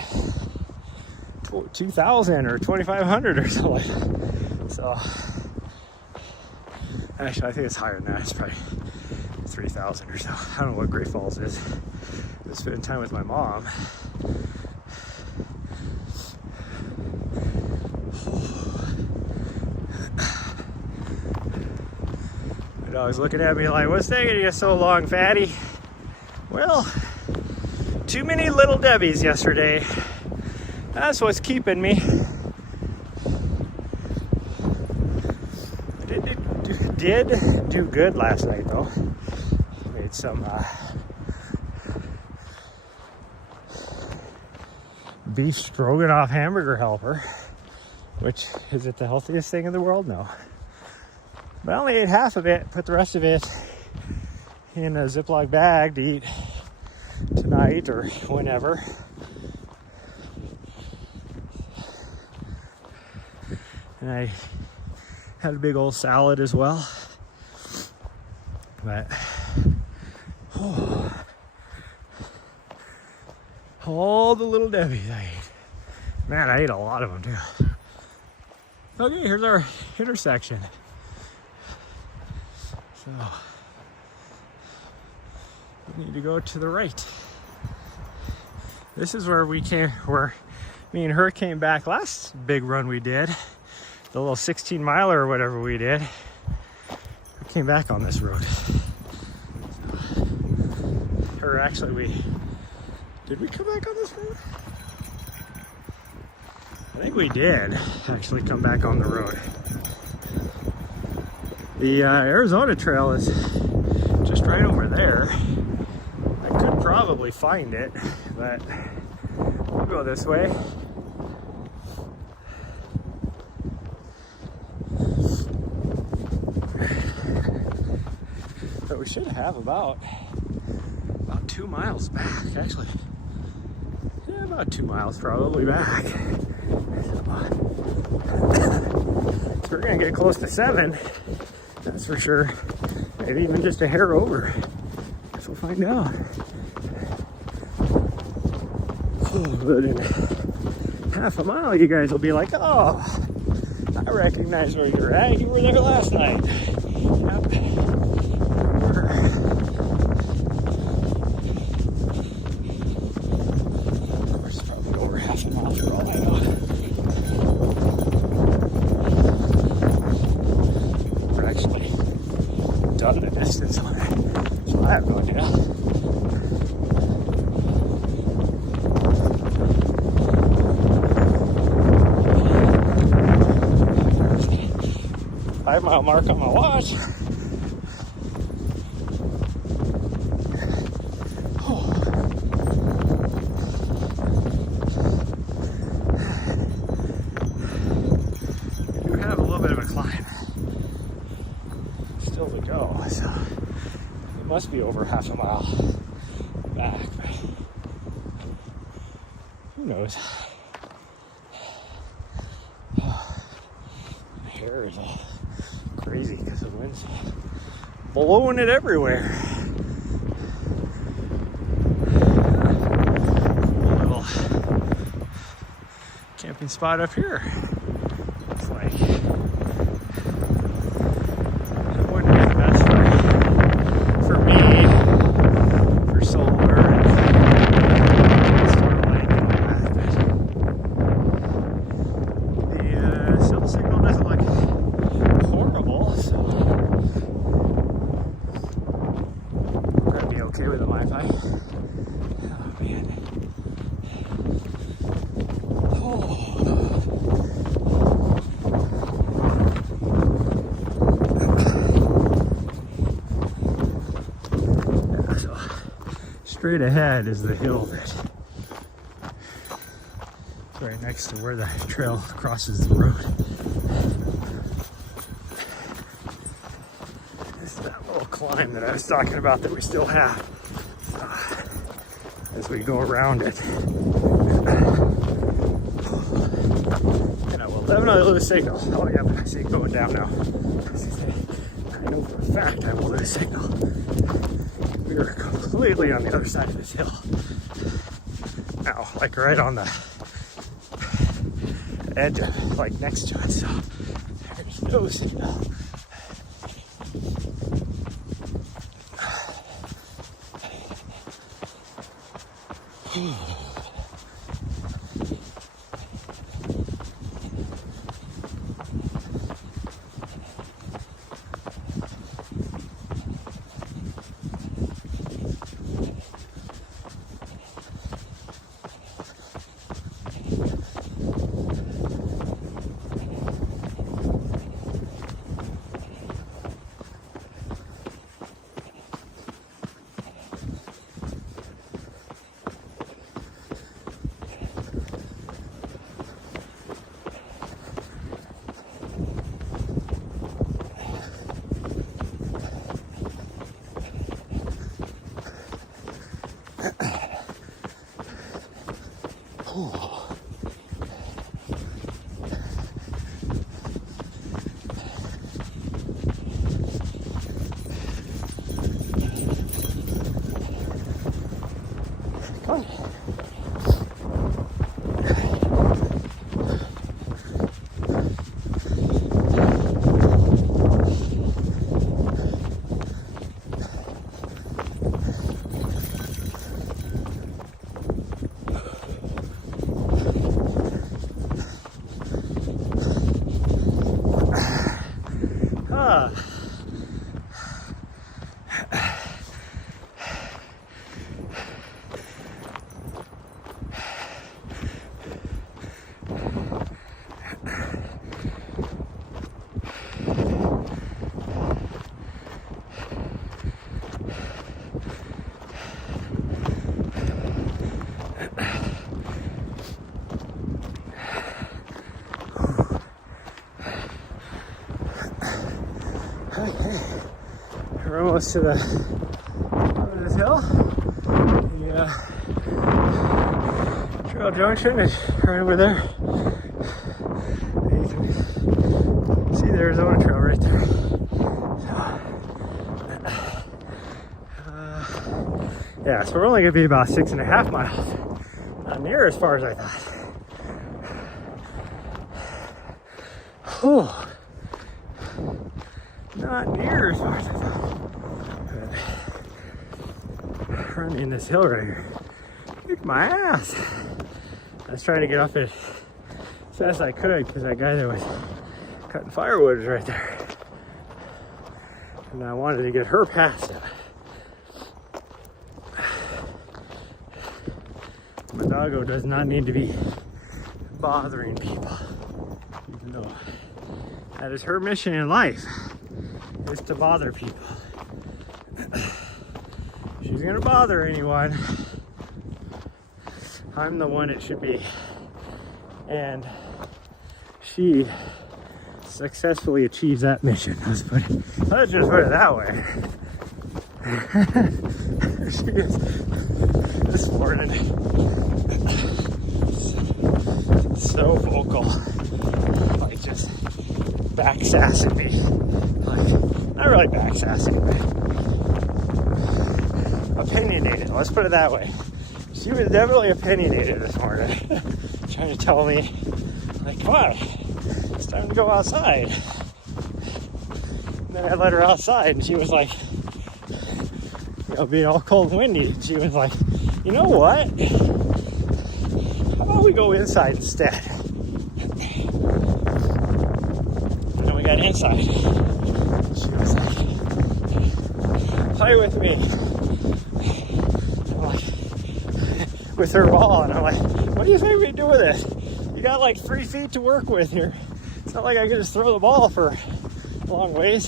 2,000 or 2,500 or something. So, actually, I think it's higher than that. It's probably 3,000 or so. I don't know what Great Falls is. I was spending time with my mom. My dog's looking at me like, what's taking you so long, fatty? Well, too many little Debbies yesterday. That's what's keeping me. Did do good last night though. Made some beef stroganoff hamburger helper, which is it the healthiest thing in the world? No. But I only ate half of it, put the rest of it in a Ziploc bag to eat tonight or whenever. And I had a big old salad as well. But all the little Debbies I ate. Man, I ate a lot of them too. Okay, here's our intersection. So we need to go to the right. This is where where me and her came back last big run we did. The little 16 miler or whatever we did. We came back on this road. Or actually did we come back on this road? I think we did actually come back on the road. The Arizona Trail is just right over there. I could probably find it, but we'll go this way. So we should have about 2 miles back, actually. Yeah, about 2 miles probably back. So we're gonna get close to 7, that's for sure. Maybe even just a hair over. Guess we'll find out. But in half a mile, you guys will be like, oh, I recognize where you're at. You were there last night. Yep. Of course, it's probably over half a mile for all I know. We're actually done the distance on it. So I have no idea. 5 mile mark on my watch. We do have a little bit of a climb still to go, so it must be over half a mile back, but who knows? My hair is all crazy because the wind's blowing it everywhere. Cool little camping spot up here. It's like it wouldn't be the best for me, for solar and starlight and all that, but the cell signal doesn't look horrible, so we're gonna be okay with the Wi-Fi. Oh man. Yeah, so straight ahead is the hill that's right next to where the trail crosses the road. That little climb that I was talking about that we still have as we go around it. And I will definitely lose signal. Oh yeah, but I see it going down now. I know for a fact I will lose signal. We are completely on the other side of this hill. Now, like right on the edge of it, like next to it, so there's no signal. Okay, we're almost to the top of this hill. Trail junction is right over there. You can see the Arizona Trail right there. Yeah, so we're only going to be about 6.5 miles. Not near as far as I thought. Whew. Not near as far as I thought. But running this hill right here kicked my ass. I was trying to get up it as fast as I could because that guy that was cutting firewood was right there. And I wanted to get her past it. My doggo does not need to be bothering people, even though that is her mission in life, is to bother people. If she's gonna bother anyone, I'm the one it should be. And she successfully achieves that mission. Let's just put it that way. She is this morning so vocal, like just back sassing me. Like, not really back sassing, but opinionated. Let's put it that way. She was definitely opinionated this morning, trying to tell me, like, come on, it's time to go outside. And then I let her outside, and she was like, you know, being all cold and windy, she was like, you know what? How about we go inside instead? And then we got inside. She was like, play with me. I'm like, with her ball, and I'm like, what do you think we do with this? You got like 3 feet to work with here. It's not like I can just throw the ball for a long ways.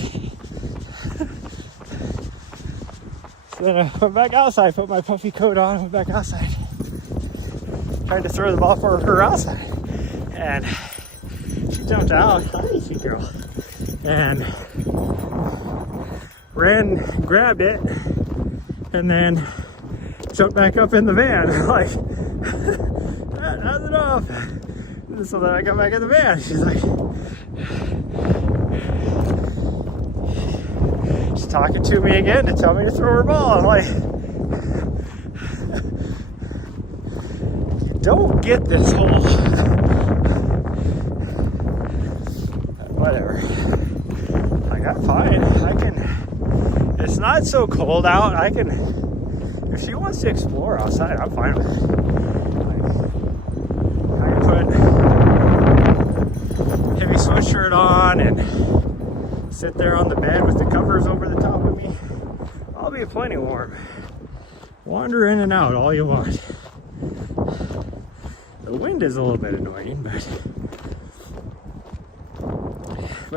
So then I went back outside, put my puffy coat on, went back outside. Tried to throw the ball for her outside. And she jumped out, hi easy girl, and ran, grabbed it, and then jumped back up in the van. Like, that's enough. And so then I got back in the van. She's like, she's talking to me again to tell me to throw her ball. I'm like, you don't get this whole whatever. Like, I'm fine. I can, it's not so cold out. I can, if she wants to explore outside, I'm fine with it. Like, I can put heavy sweatshirt on and sit there on the bed with the covers over the top of me. I'll be plenty warm. Wander in and out all you want. The wind is a little bit annoying, but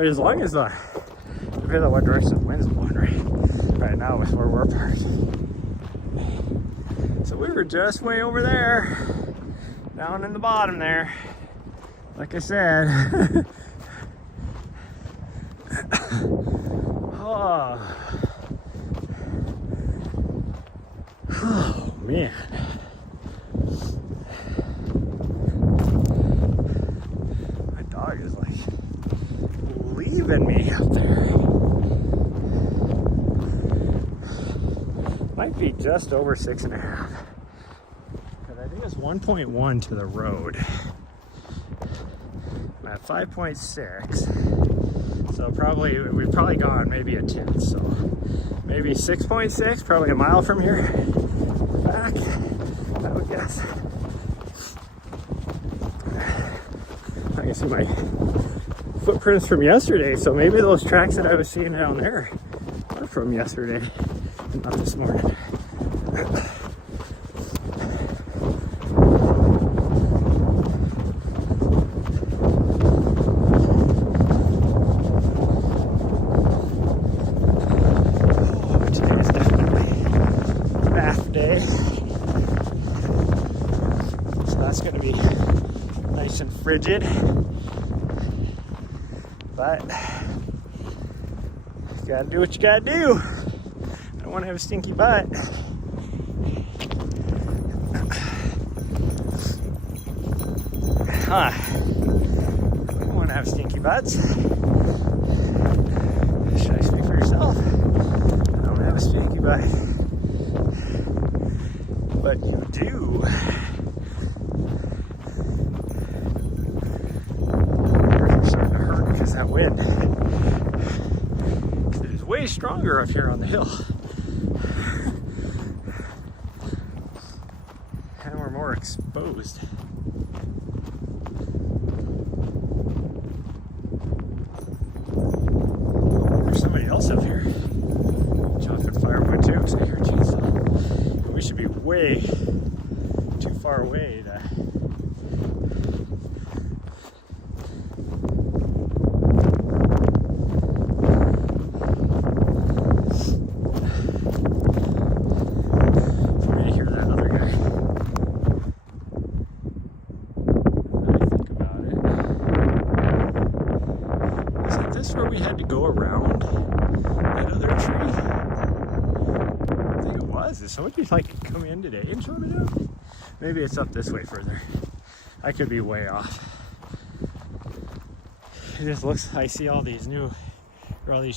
as long as depends on what direction the wind's blowing right now with where we're parked. So we were just way over there, down in the bottom there, like I said. Oh man. My dog is like leaving me up there. Might be just over 6.5. Because I think it's 1.1 to the road. I'm at 5.6. So we've probably gone maybe a 10th. So maybe 6.6, probably a mile from here back, I would guess. I can see my footprints from yesterday, so maybe those tracks that I was seeing down there are from yesterday, not this morning. Frigid, but you gotta do what you gotta do. I don't want to have a stinky butt. huh? You don't want to have stinky butts. Should I speak for yourself? I don't have a stinky butt. But you do. You're starting to hurt because that wind. It is way stronger up here on the hill. And we're more exposed. There's somebody else up here. Chocolate firewood too, so I hear chainsaw. We should be way too far away to hear that other guy. I think about it. Isn't this where we had to go around that other tree? I think it was. Did somebody like come in today and show it up? Maybe it's up this way further. I could be way off. It just looks, I see all these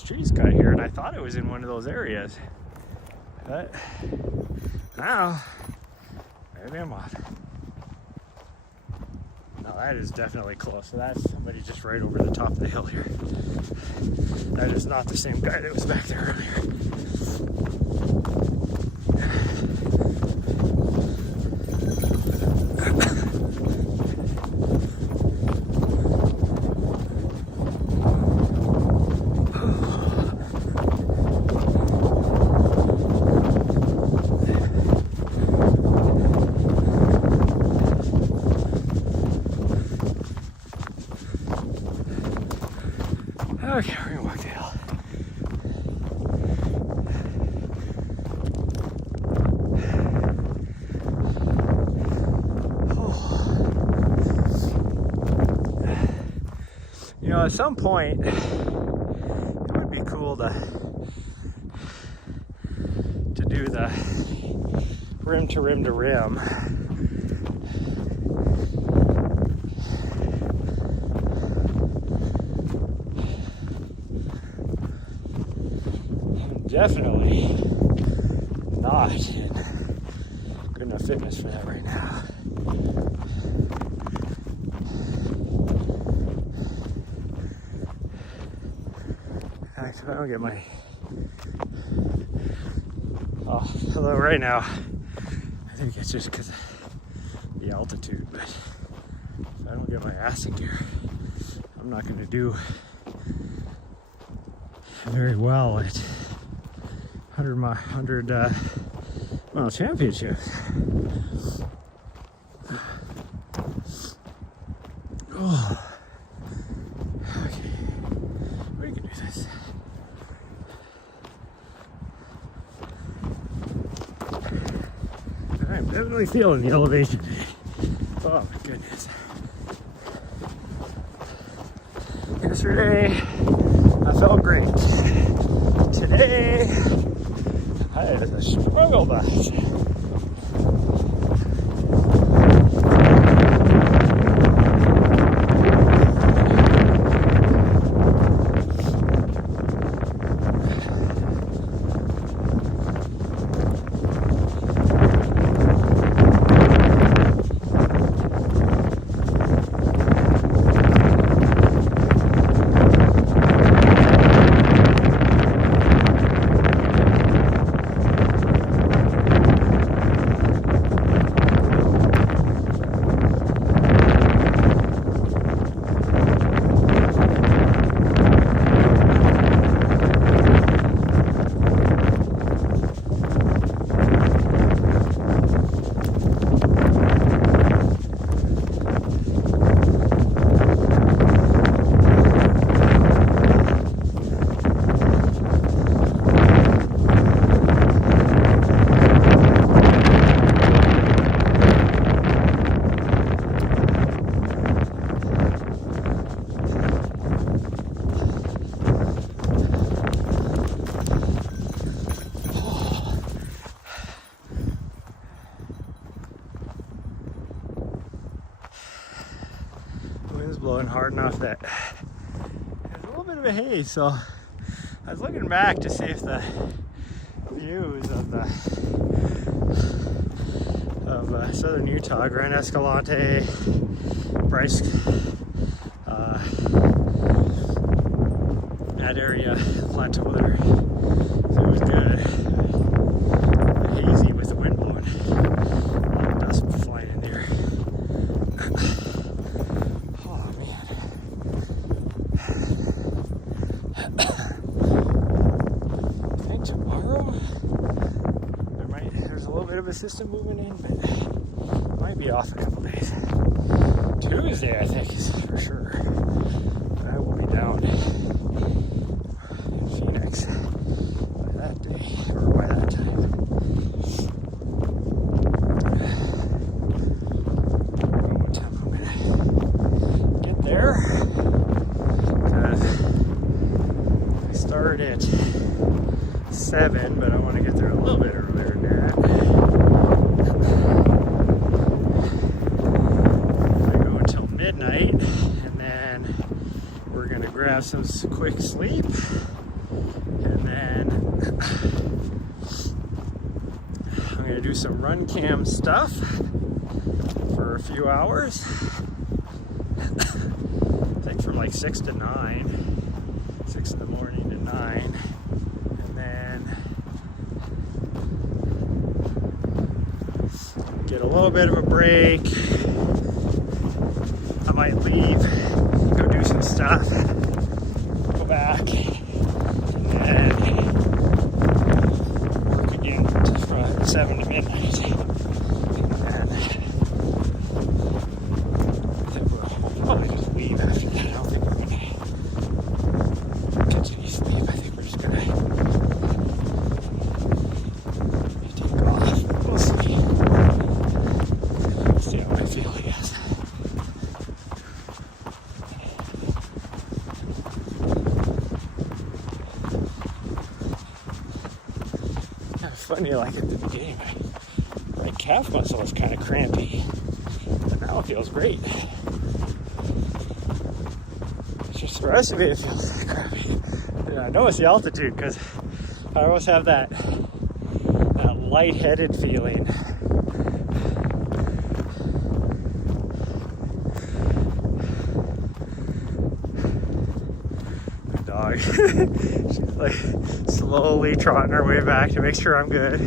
trees cut here, and I thought it was in one of those areas. But now, maybe I'm off. No, that is definitely close. So that's somebody just right over the top of the hill here. That is not the same guy that was back there earlier. Okay, we're gonna walk the hill. You know, at some point, it would be cool to do the rim to rim to rim. Definitely not in good enough fitness for that right now. I don't get my... Oh, although right now, I think it's just because of the altitude, but if I don't get my acid gear, I'm not going to do very well at 100 mile championships. Oh, okay, we can do this. I'm definitely feeling the elevation today. Oh my goodness. Yesterday, I felt great. Today, I had a struggle bus. was blowing hard enough that there's a little bit of a haze. So I was looking back to see if the views of southern Utah, Grand Escalante, Bryce, that area, Plateau there, so it was good. Hazy with the wind blowing, a lot of dust flying in there. Oh man. I think tomorrow there's a little bit of a system moving in, but it might be off a couple days. Tuesday, I think, is for sure. I will be down in Phoenix by that day, or by that time. I don't know what time I'm gonna get there, because I start at 7, but I want to get there a little bit earlier than that. Midnight, and then we're gonna grab some quick sleep, and then I'm gonna do some run cam stuff for a few hours. I think from like 6 to 9, 6 in the morning to 9, and then get a little bit of a break. I might leave, go do some stuff, go back, and then work again from 7 to midnight. And then I think we'll probably just leave after that. I don't think we're going to catch any sleep. I think we're just going to take off. We'll see. See how I feel, I guess. Funny, like at the beginning, my right calf muscle was kind of crampy, but now it feels great. It's just the rest of it feels crappy. And I know it's the altitude, because I always have that lightheaded feeling. My dog, she's like slowly trotting her way back to make sure I'm good.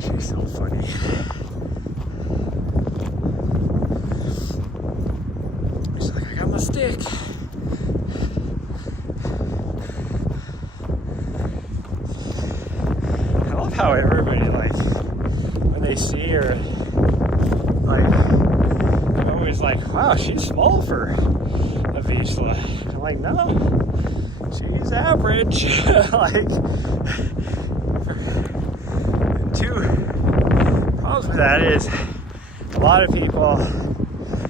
She's so funny. She's like, I got my stick. I love how everybody, like, when they see her, like, I'm always like, wow, she's small for a Vizsla. I'm like, no, she's average. Like, two problems with that is a lot of people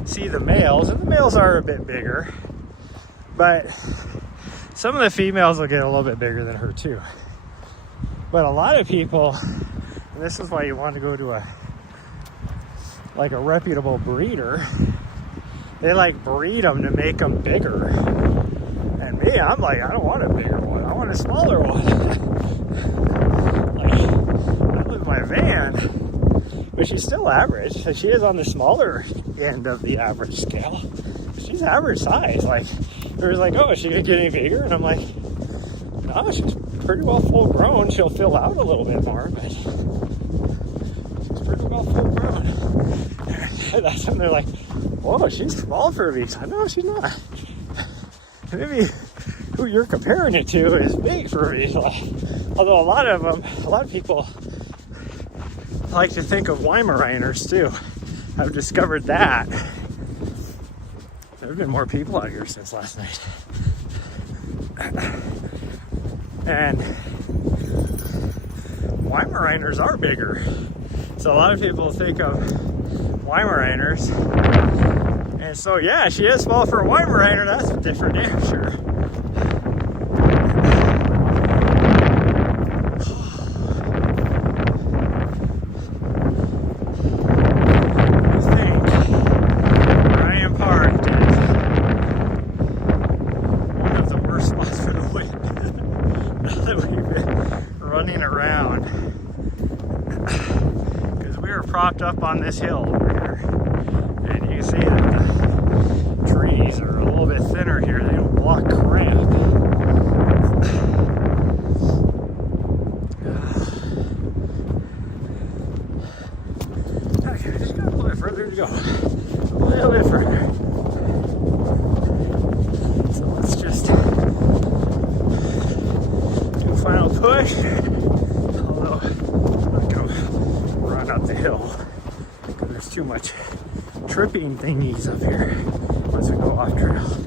see the males, and the males are a bit bigger, but some of the females will get a little bit bigger than her too. But a lot of people, and this is why you want to go to a reputable breeder, they like breed them to make them bigger. And me, I'm like, I don't want a bigger one, I want a smaller one. Like, I live in my van, but she's still average. So she is on the smaller end of the average scale. She's average size. Like, it was like, oh, is she gonna get any bigger? And I'm like, no, she's pretty well full grown. She'll fill out a little bit more, but she's pretty well full grown. That's when they're like, whoa, she's small for a Vizsla. No, she's not. Maybe who you're comparing it to is big for a Vizsla. Although a lot of people like to think of Weimaraners too. I've discovered that. There have been more people out here since last night. And Weimaraners are bigger. So a lot of people think of Weimaraners. And so, yeah, she is small for a Weimaraner, that's for damn sure. running around because we were propped up on this hill over here. And you can see that the trees are a little bit thinner here. They don't block crap. Okay, just got a little bit further to go. A little bit further. So let's just do a final push. Although I'm not going to run up the hill because there's too much tripping thingies up here once we go off trail.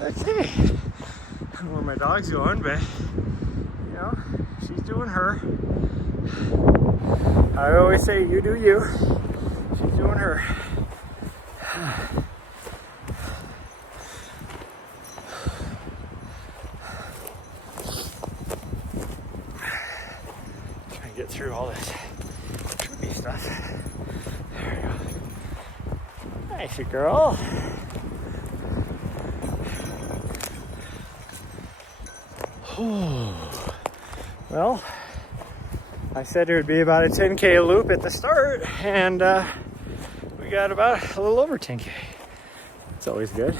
Okay, I don't know where my dog's going, but you know, she's doing her. I always say, you do you. She's doing her. Trying to get through all this trippy stuff. There we go. Nice girl. Well, I said it would be about a 10K loop at the start, and we got about a little over 10K. It's always good.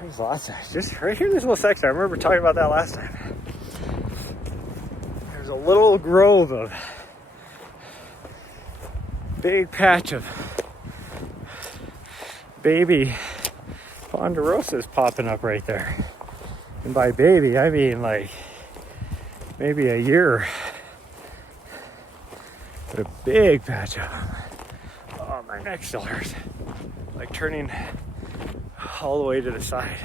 There's lots of, just right here in this little section. I remember talking about that last time. There's a little grove of big patch of baby ponderosas popping up right there. And by baby, I mean like maybe a year. But a big patch of them. Oh, my neck still hurts. Like turning all the way to the side.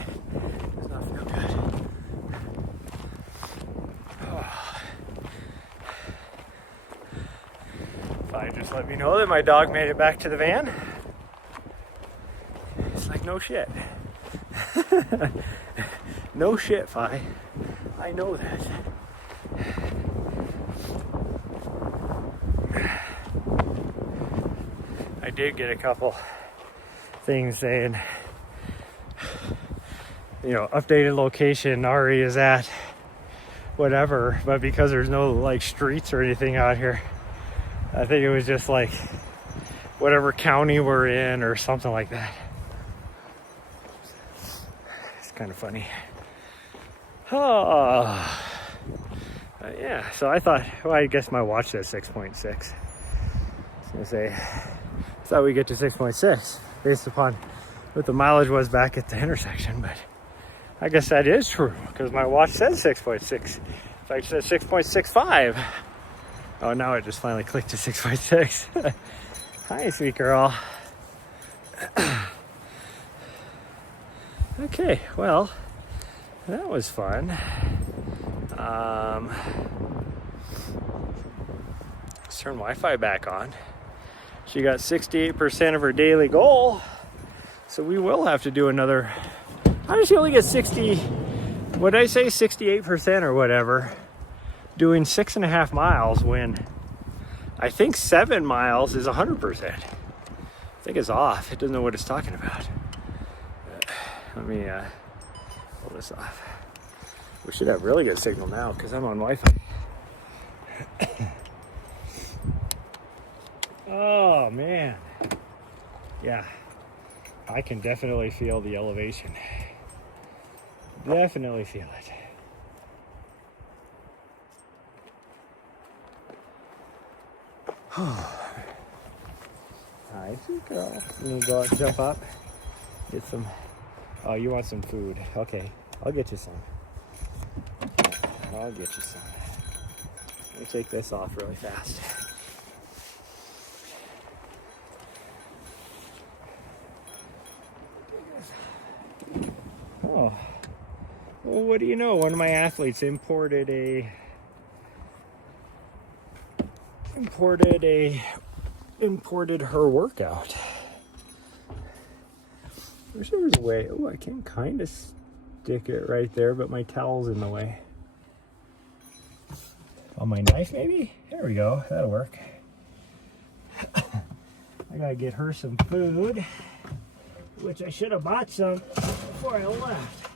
Does not feel good. Oh. Fine, just let me know that my dog made it back to the van. It's like no shit. No shit, Fi. I know that. I did get a couple things saying, you know, updated location, Ari is at whatever, but because there's no like streets or anything out here, I think it was just like whatever county we're in or something like that. It's kind of funny. Oh, yeah, so I thought, well, I guess my watch says 6.6. I was gonna say, I thought we'd get to 6.6 based upon what the mileage was back at the intersection, but I guess that is true because my watch says 6.6. In fact, it says 6.65. Oh, now it just finally clicked to 6.6. Hi, sweet girl. Okay, well, that was fun. Let's turn Wi-Fi back on. She got 68% of her daily goal, so we will have to do another. How does she only get 60? What did I say? 68% or whatever. Doing 6.5 miles when I think 7 miles is 100%. I think it's off. It doesn't know what it's talking about. Let me pull this off. We should have really good signal now because I'm on Wi-Fi. Oh man, yeah, I can definitely feel the elevation. Definitely feel it. Hi, sweet girl. You need to go out and jump up? Get some. Oh, you want some food? Okay, I'll get you some. I'll get you some. Let me take this off really fast. Oh, well, what do you know? One of my athletes imported her workout. Wish there was a way. Oh, I can kind of stick it right there, but my towel's in the way. On my knife, maybe? There we go. That'll work. I gotta get her some food, which I should have bought some before I left.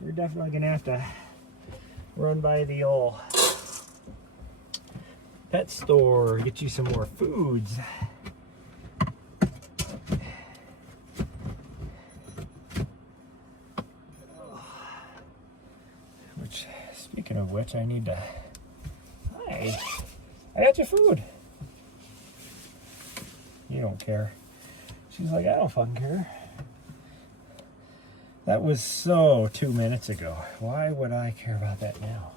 We're definitely gonna have to run by the old pet store, get you some more foods. Which, speaking of which, I need to. Hi, I got your food. You don't care. She's like, I don't fucking care. That was so 2 minutes ago. Why would I care about that now?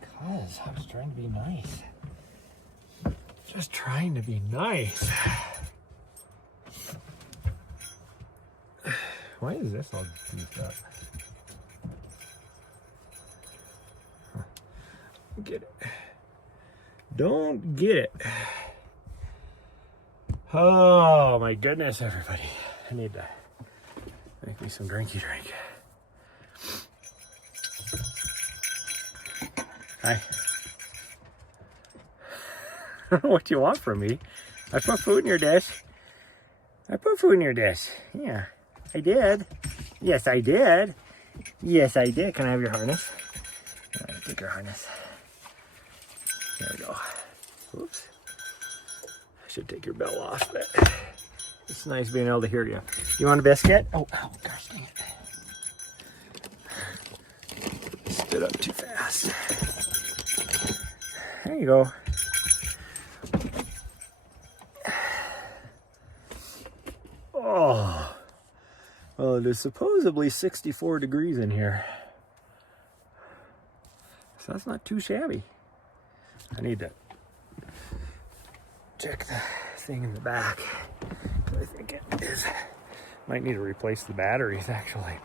Because I was trying to be nice. Just trying to be nice. Why is this all goofed up? Huh. Get it. Don't get it. Oh my goodness, everybody. I need to make me some drinky drink. Hi. I don't know what you want from me. I put food in your dish. I put food in your dish. Yeah, I did. Yes, I did. Yes, I did. Can I have your harness? All right, take your harness. There we go. Oops. I should take your bell off, but it's nice being able to hear you. You want a biscuit? Oh, gosh dang it. Stood up too fast. There you go. Oh. Well, it is supposedly 64 degrees in here. So that's not too shabby. I need to check the thing in the back. I think it is. Might need to replace the batteries, actually.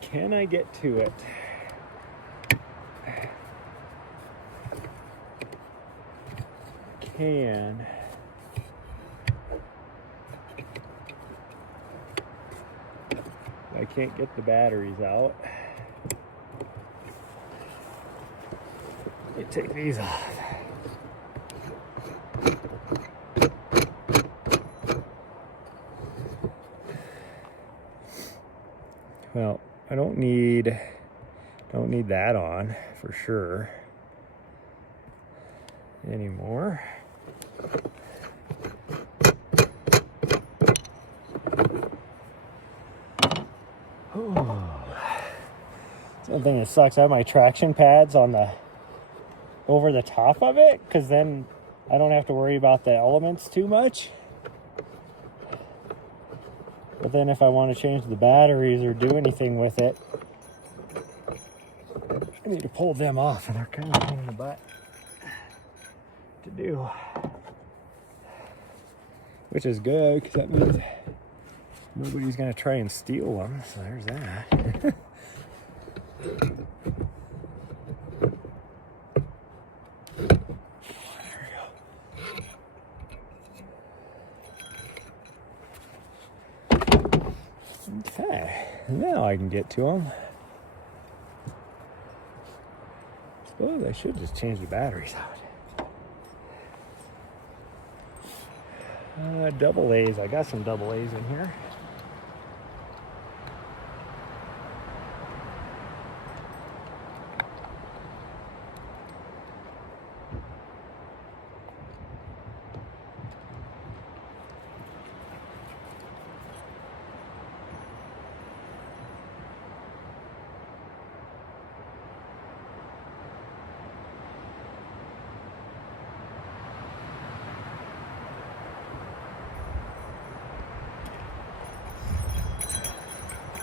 Can I get to it? Can. I can't get the batteries out. Let me take these off. Well, I don't need that on for sure anymore. One thing that sucks, I have my traction pads on the over the top of it, because then I don't have to worry about the elements too much. But then if I want to change the batteries or do anything with it, I need to pull them off, and they're kind of a pain in the butt to do. Which is good, because that means nobody's going to try and steal them, so there's that. Okay, now I can get to them. I suppose I should just change the batteries out. Double A's. I got some double A's in here.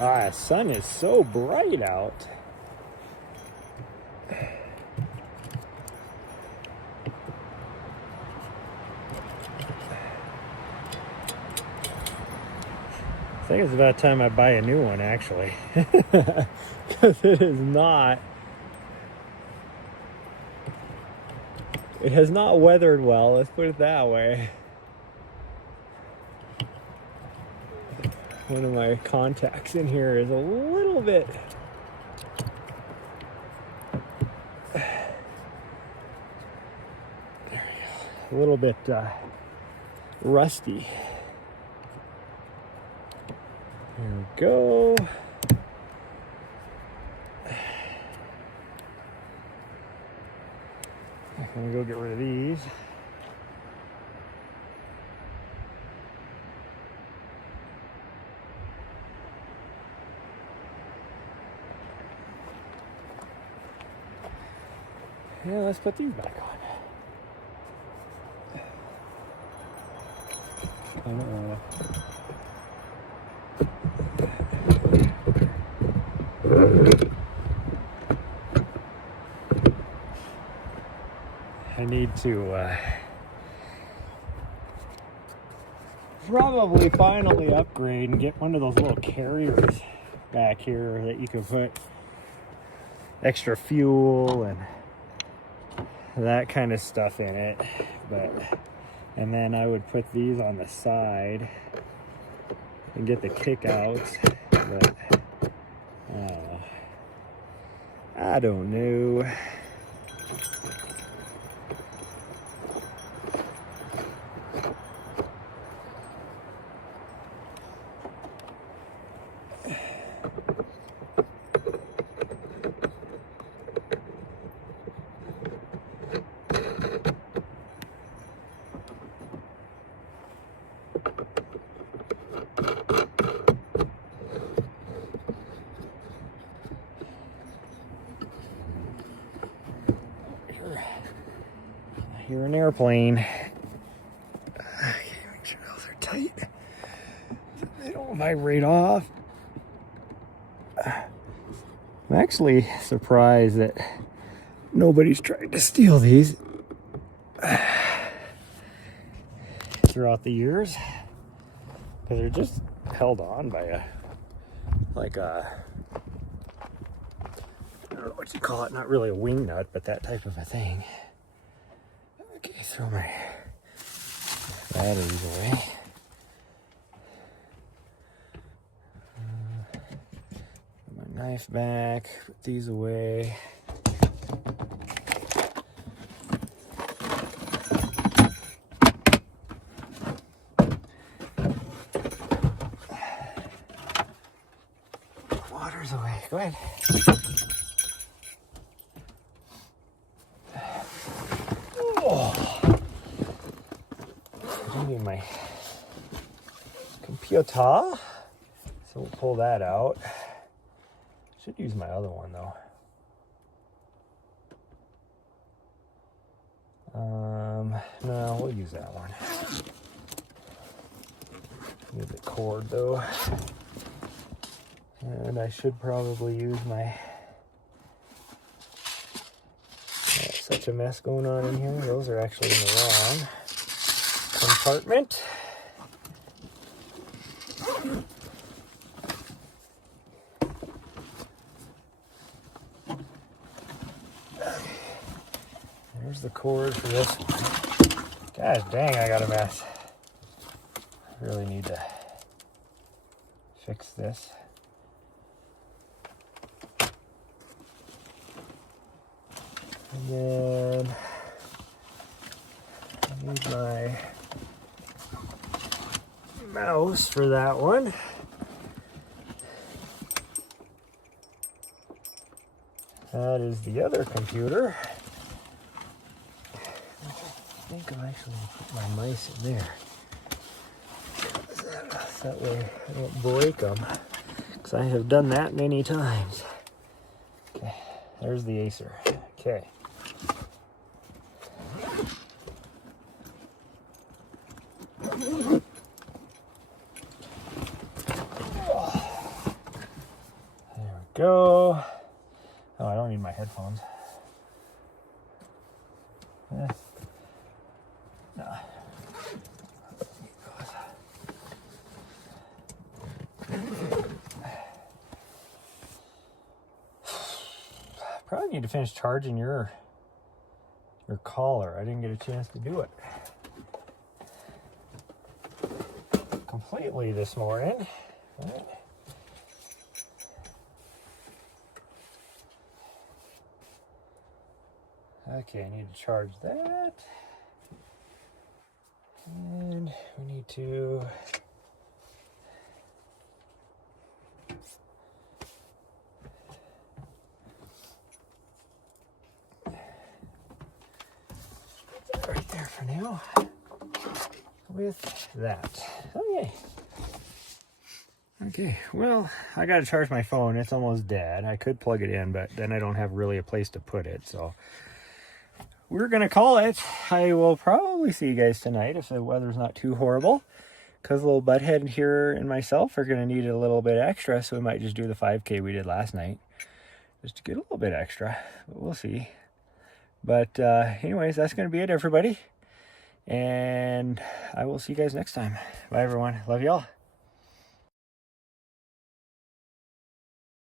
Ah, the sun is so bright out. I think it's about time I buy a new one, actually. Because it is not... It has not weathered well, let's put it that way. One of my contacts in here is a little bit... a little bit rusty. There we go. I'm gonna go get rid of these. Yeah, let's put these back on. I don't know. I need to probably finally upgrade and get one of those little carriers back here that you can put extra fuel and that kind of stuff in it. And then I would put these on the side and get the kickouts, but I don't know. You're an airplane. Okay, make sure those are tight. They don't vibrate off. I'm actually surprised that nobody's tried to steal these throughout the years, because they're just held on by a, like a, I don't know what you call it, not really a wing nut, but that type of a thing. Okay, throw my batteries away. Put my knife back, put these away. Water's away, go ahead. My computer, so we'll pull that out. Should use my other one though. No, we'll use that one. Need the cord though, and I should probably use my. Such a mess going on in here. Those are actually in the wrong compartment. There's the cord for this one. Gosh dang, I got a mess. I really need to fix this. And then I need my mouse for that one. That is the other computer. I think I'm actually going to put my mice in there. That way I don't break them, because I have done that many times. Okay, there's the Acer. Okay. go. Oh, I don't need my headphones. No. Probably need to finish charging your collar. I didn't get a chance to do it completely this morning. Right. Okay, I need to charge that. And we need to put that right there for now with that. Okay. Okay, well, I gotta charge my phone. It's almost dead. I could plug it in, but then I don't have really a place to put it, so we're gonna call it. I will probably see you guys tonight if the weather's not too horrible, because little butthead here and myself are gonna need a little bit extra, so we might just do the 5K we did last night just to get a little bit extra, but we'll see. But anyways, that's gonna be it, everybody, and I will see you guys next time. Bye, everyone. Love y'all.